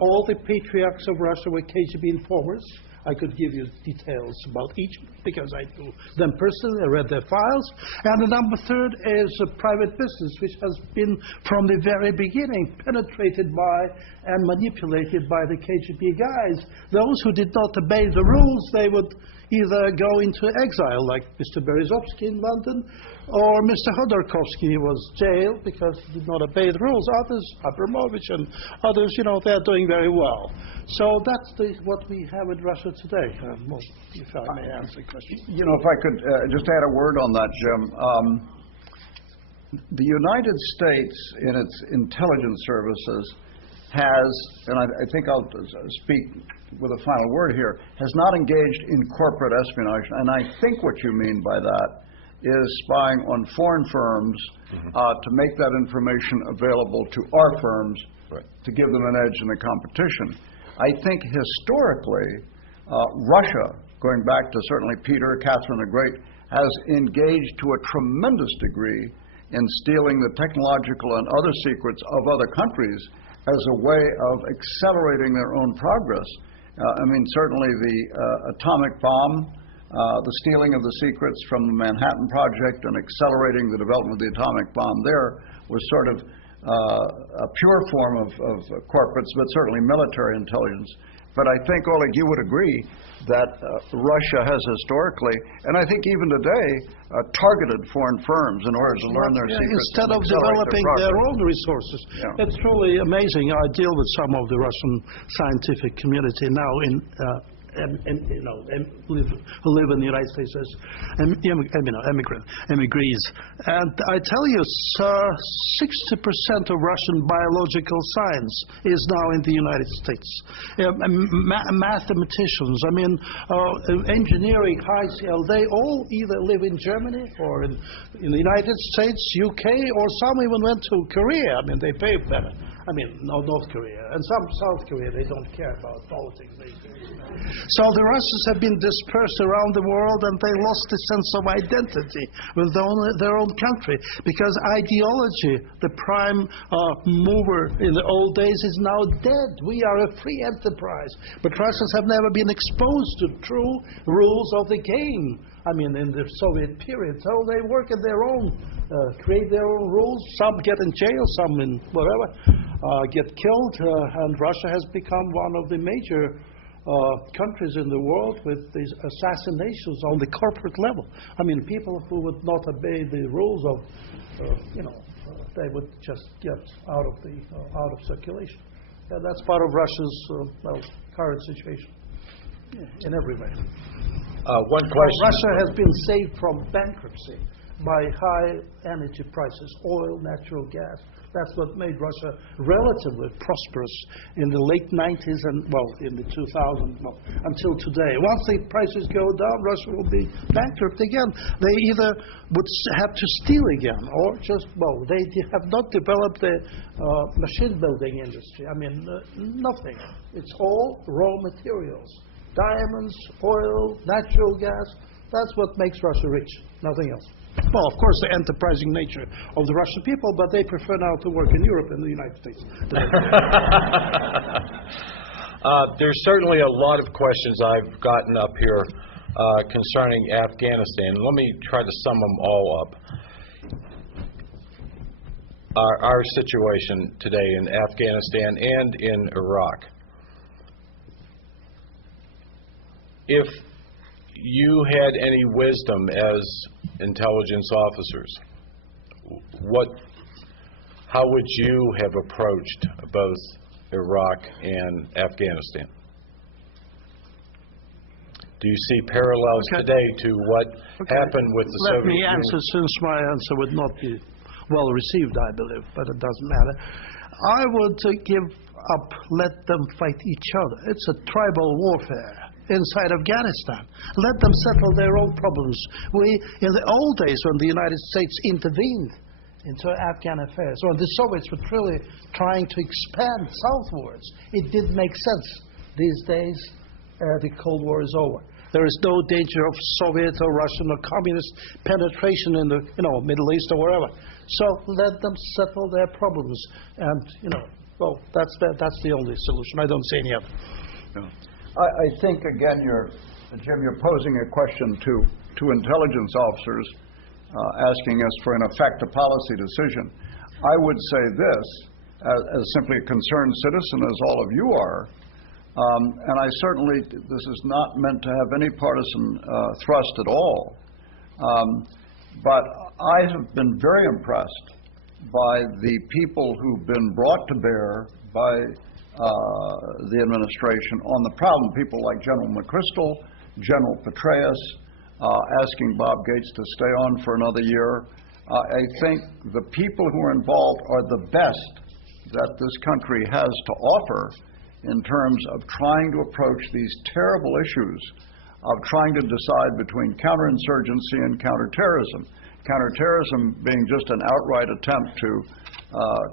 All the patriarchs of Russia were KGB informers. I could give you details about each because I knew them personally. I read their files. And the number third is a private business, which has been from the very beginning penetrated by and manipulated by the KGB guys. Those who did not obey the rules, they would either go into exile, like Mr. Berezovsky in London, or Mr. Khodorkovsky was jailed because he did not obey the rules. Others, Abramovich and others, they're doing very well. So that's what we have in Russia today. If I may answer the question. If I could just add a word on that, Jim. The United States, in its intelligence services, has, and I think I'll speak with a final word here, has not engaged in corporate espionage. And I think what you mean by that is spying on foreign firms to make that information available to our firms to give them an edge in the competition. I think historically, Russia, going back to certainly Peter, Catherine the Great, has engaged to a tremendous degree in stealing the technological and other secrets of other countries as a way of accelerating their own progress. Certainly the atomic bomb, the stealing of the secrets from the Manhattan Project and accelerating the development of the atomic bomb there was sort of a pure form of corporates, but certainly military intelligence. But I think, Oleg, you would agree that Russia has historically, and I think even today, targeted foreign firms in order to learn their secrets. Instead of developing their own resources. Yeah. It's truly amazing. I deal with some of the Russian scientific community now who live in the United States as emigres. And I tell you, 60% of Russian biological science is now in the United States. Mathematicians, engineering, high scale, they all either live in Germany or in the United States, UK, or some even went to Korea. They pay better. I mean, North Korea. And some South Korea, they don't care about politics. So the Russians have been dispersed around the world, and they lost the sense of identity with their own country. Because ideology, the prime mover in the old days, is now dead. We are a free enterprise. But Russians have never been exposed to true rules of the game. I mean, in the Soviet period. So they work at their own, create their own rules. Some get in jail, some in whatever, get killed. And Russia has become one of the major countries in the world with these assassinations on the corporate level. I mean, people who would not obey the rules of, they would just get out of circulation. And that's part of Russia's current situation in every way. One question. Russia has been saved from bankruptcy by high energy prices, oil, natural gas. That's what made Russia relatively prosperous in the late 90s and, in the 2000s, until today. Once the prices go down, Russia will be bankrupt again. They either would have to steal again or just, they have not developed the machine building industry. I mean, nothing. It's all raw materials. Diamonds, oil, natural gas. That's what makes Russia rich, nothing else. Well, of course, the enterprising nature of the Russian people, but they prefer now to work in Europe and the United States. There's certainly a lot of questions I've gotten up here concerning Afghanistan. Let me try to sum them all up. Our situation today in Afghanistan and in Iraq. If you had any wisdom as intelligence officers, how would you have approached both Iraq and Afghanistan? Do you see parallels today to what happened with the Soviet Union? Let me answer, since my answer would not be well received, I believe, but it doesn't matter. I would let them fight each other. It's a tribal warfare inside Afghanistan. Let them settle their own problems. In the old days, when the United States intervened into Afghan affairs, when the Soviets were really trying to expand southwards, it did make sense. These days, the Cold War is over. There is no danger of Soviet or Russian or communist penetration in the Middle East or wherever. So let them settle their problems, and that's the only solution. I don't see any other. Yeah. I think, again, Jim, you're posing a question to intelligence officers, asking us for, in effect, a policy decision. I would say this, as simply a concerned citizen, as all of you are, and I certainly, this is not meant to have any partisan thrust at all, but I have been very impressed by the people who've been brought to bear by the administration on the problem. People like General McChrystal, General Petraeus, asking Bob Gates to stay on for another year. I think the people who are involved are the best that this country has to offer in terms of trying to approach these terrible issues of trying to decide between counterinsurgency and counterterrorism. Counterterrorism being just an outright attempt to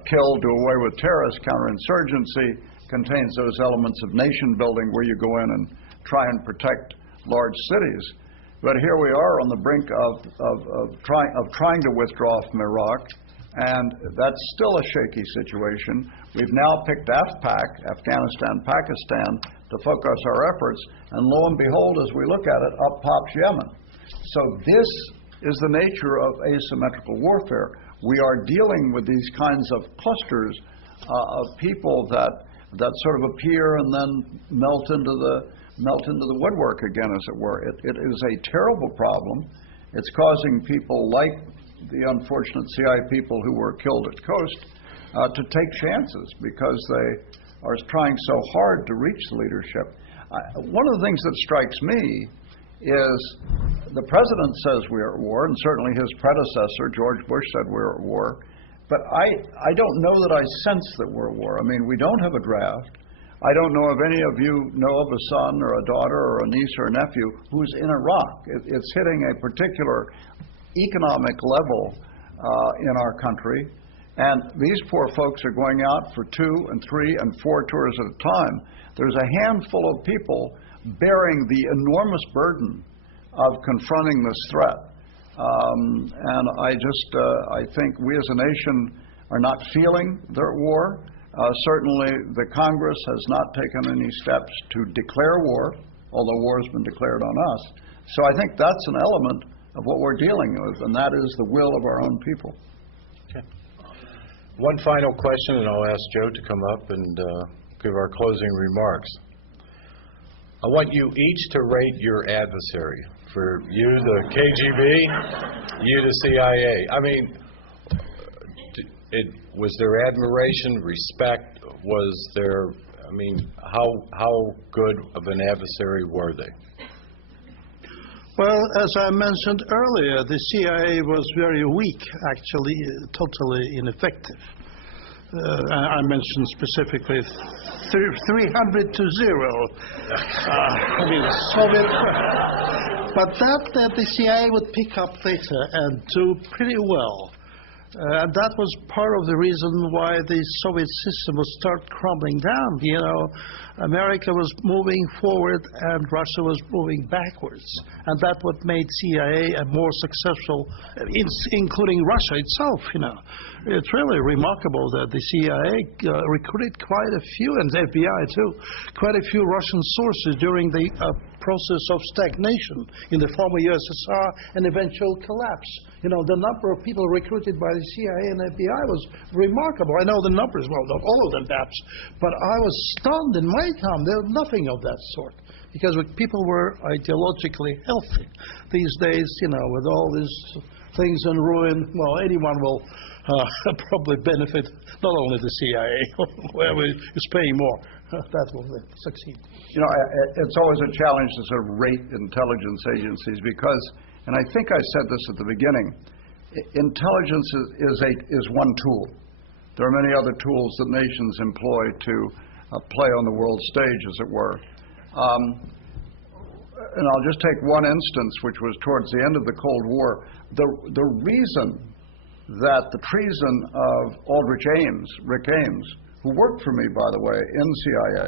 kill, do away with terrorists. Counterinsurgency contains those elements of nation building where you go in and try and protect large cities. But here we are on the brink of trying to withdraw from Iraq, and that's still a shaky situation. We've now picked AFPAC, Afghanistan, Pakistan, to focus our efforts, and lo and behold, as we look at it, up pops Yemen. So this is the nature of asymmetrical warfare. We are dealing with these kinds of clusters of people that sort of appear and then melt into the woodwork again, as it were. It is a terrible problem. It's causing people like the unfortunate CI people who were killed at Khost to take chances because they are trying so hard to reach the leadership. One of the things that strikes me is the president says we are at war, and certainly his predecessor, George Bush, said we're at war. But I don't know that I sense that we're at war. I mean, we don't have a draft. I don't know if any of you know of a son or a daughter or a niece or a nephew who's in Iraq. It's hitting a particular economic level in our country. And these poor folks are going out for 2 and 3 and 4 tours at a time. There's a handful of people bearing the enormous burden of confronting this threat. And I think we as a nation are not feeling they're at war. Certainly the Congress has not taken any steps to declare war, although war has been declared on us. So I think that's an element of what we're dealing with, and that is the will of our own people. Okay. One final question, and I'll ask Joe to come up and give our closing remarks. I want you each to rate your adversary. For you, the KGB, you, the CIA. I mean, was there admiration, respect? Was there, I mean, how good of an adversary were they? Well, as I mentioned earlier, the CIA was very weak, actually, totally ineffective. I mentioned specifically 300 to 0. I mean, Soviet. But that the CIA would pick up later and do pretty well. And that was part of the reason why the Soviet system would start crumbling down. You know, America was moving forward and Russia was moving backwards. And that's what made CIA a more successful, including Russia itself, you know. It's really remarkable that the CIA recruited quite a few, and the FBI too, quite a few Russian sources during the process of stagnation in the former USSR and eventual collapse. You know, the number of people recruited by the CIA and FBI was remarkable. I know the numbers, well, not all of them perhaps, but I was stunned in my time. There was nothing of that sort, because people were ideologically healthy. These days, you know, with all these things in ruin, well, anyone will probably benefit, not only the CIA, whoever is paying more, that will succeed. You know, it's always a challenge to sort of rate intelligence agencies because, and I think I said this at the beginning, intelligence is one tool. There are many other tools that nations employ to play on the world stage, as it were. And I'll just take one instance, which was towards the end of the Cold War. The reason that the treason of Aldrich Ames, Rick Ames, who worked for me, by the way, in CIA,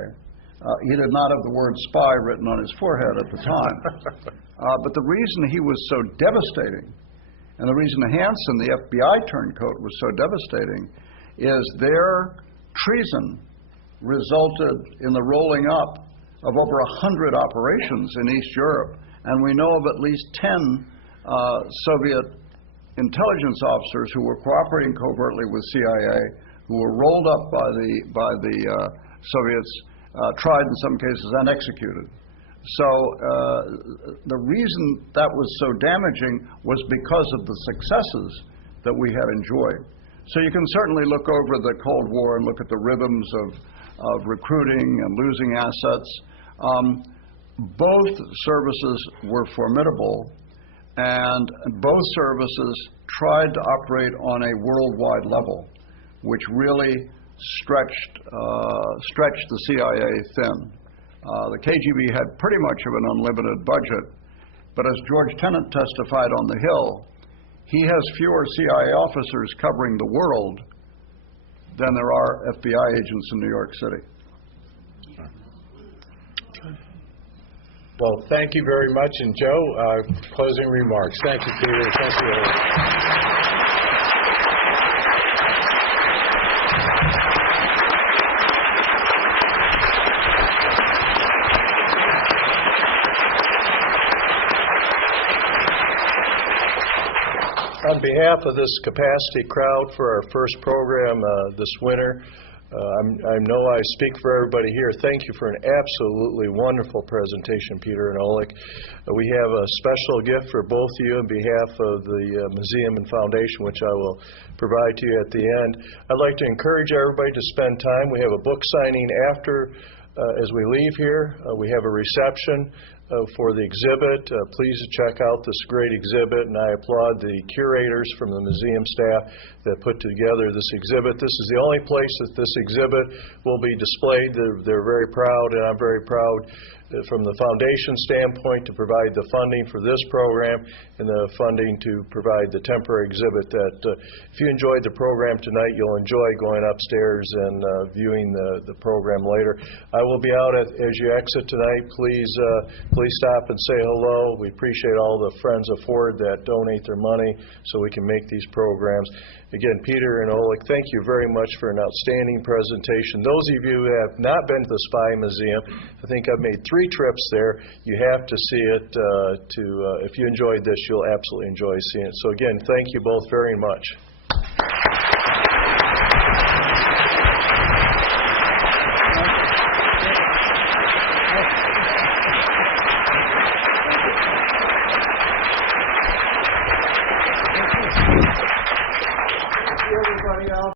he did not have the word spy written on his forehead at the time. But the reason he was so devastating, and the reason Hansen, the FBI turncoat, was so devastating, is their treason resulted in the rolling up of over 100 operations in East Europe. And we know of at least 10 Soviet intelligence officers who were cooperating covertly with CIA, who were rolled up by the Soviets, tried in some cases, and executed. So the reason that was so damaging was because of the successes that we had enjoyed. So you can certainly look over the Cold War and look at the rhythms of recruiting and losing assets. Both services were formidable, and both services tried to operate on a worldwide level, which really stretched the CIA thin. The KGB had pretty much of an unlimited budget, but as George Tenet testified on the Hill, he has fewer CIA officers covering the world than there are FBI agents in New York City. Well, thank you very much. And Joe, closing remarks. Thank you, Peter. Thank you, Oleg. On behalf of this capacity crowd for our first program this winter, I know I speak for everybody here. Thank you for an absolutely wonderful presentation, Peter and Oleg. We have a special gift for both of you on behalf of the museum and foundation, which I will provide to you at the end. I'd like to encourage everybody to spend time. We have a book signing after as we leave here. We have a reception. for the exhibit. Please check out this great exhibit, and I applaud the curators from the museum staff that put together this exhibit. This is the only place that this exhibit will be displayed. They're very proud, and I'm very proud from the foundation standpoint to provide the funding for this program and the funding to provide the temporary exhibit that if you enjoyed the program tonight, you'll enjoy going upstairs and viewing the program later. I will be out as you exit tonight. Please stop and say hello. We appreciate all the friends of Ford that donate their money so we can make these programs. Again, Peter and Oleg, thank you very much for an outstanding presentation. Those of you who have not been to the Spy Museum, I think I've made 3 trips there. You have to see it. If you enjoyed this, you'll absolutely enjoy seeing it. So again, thank you both very much.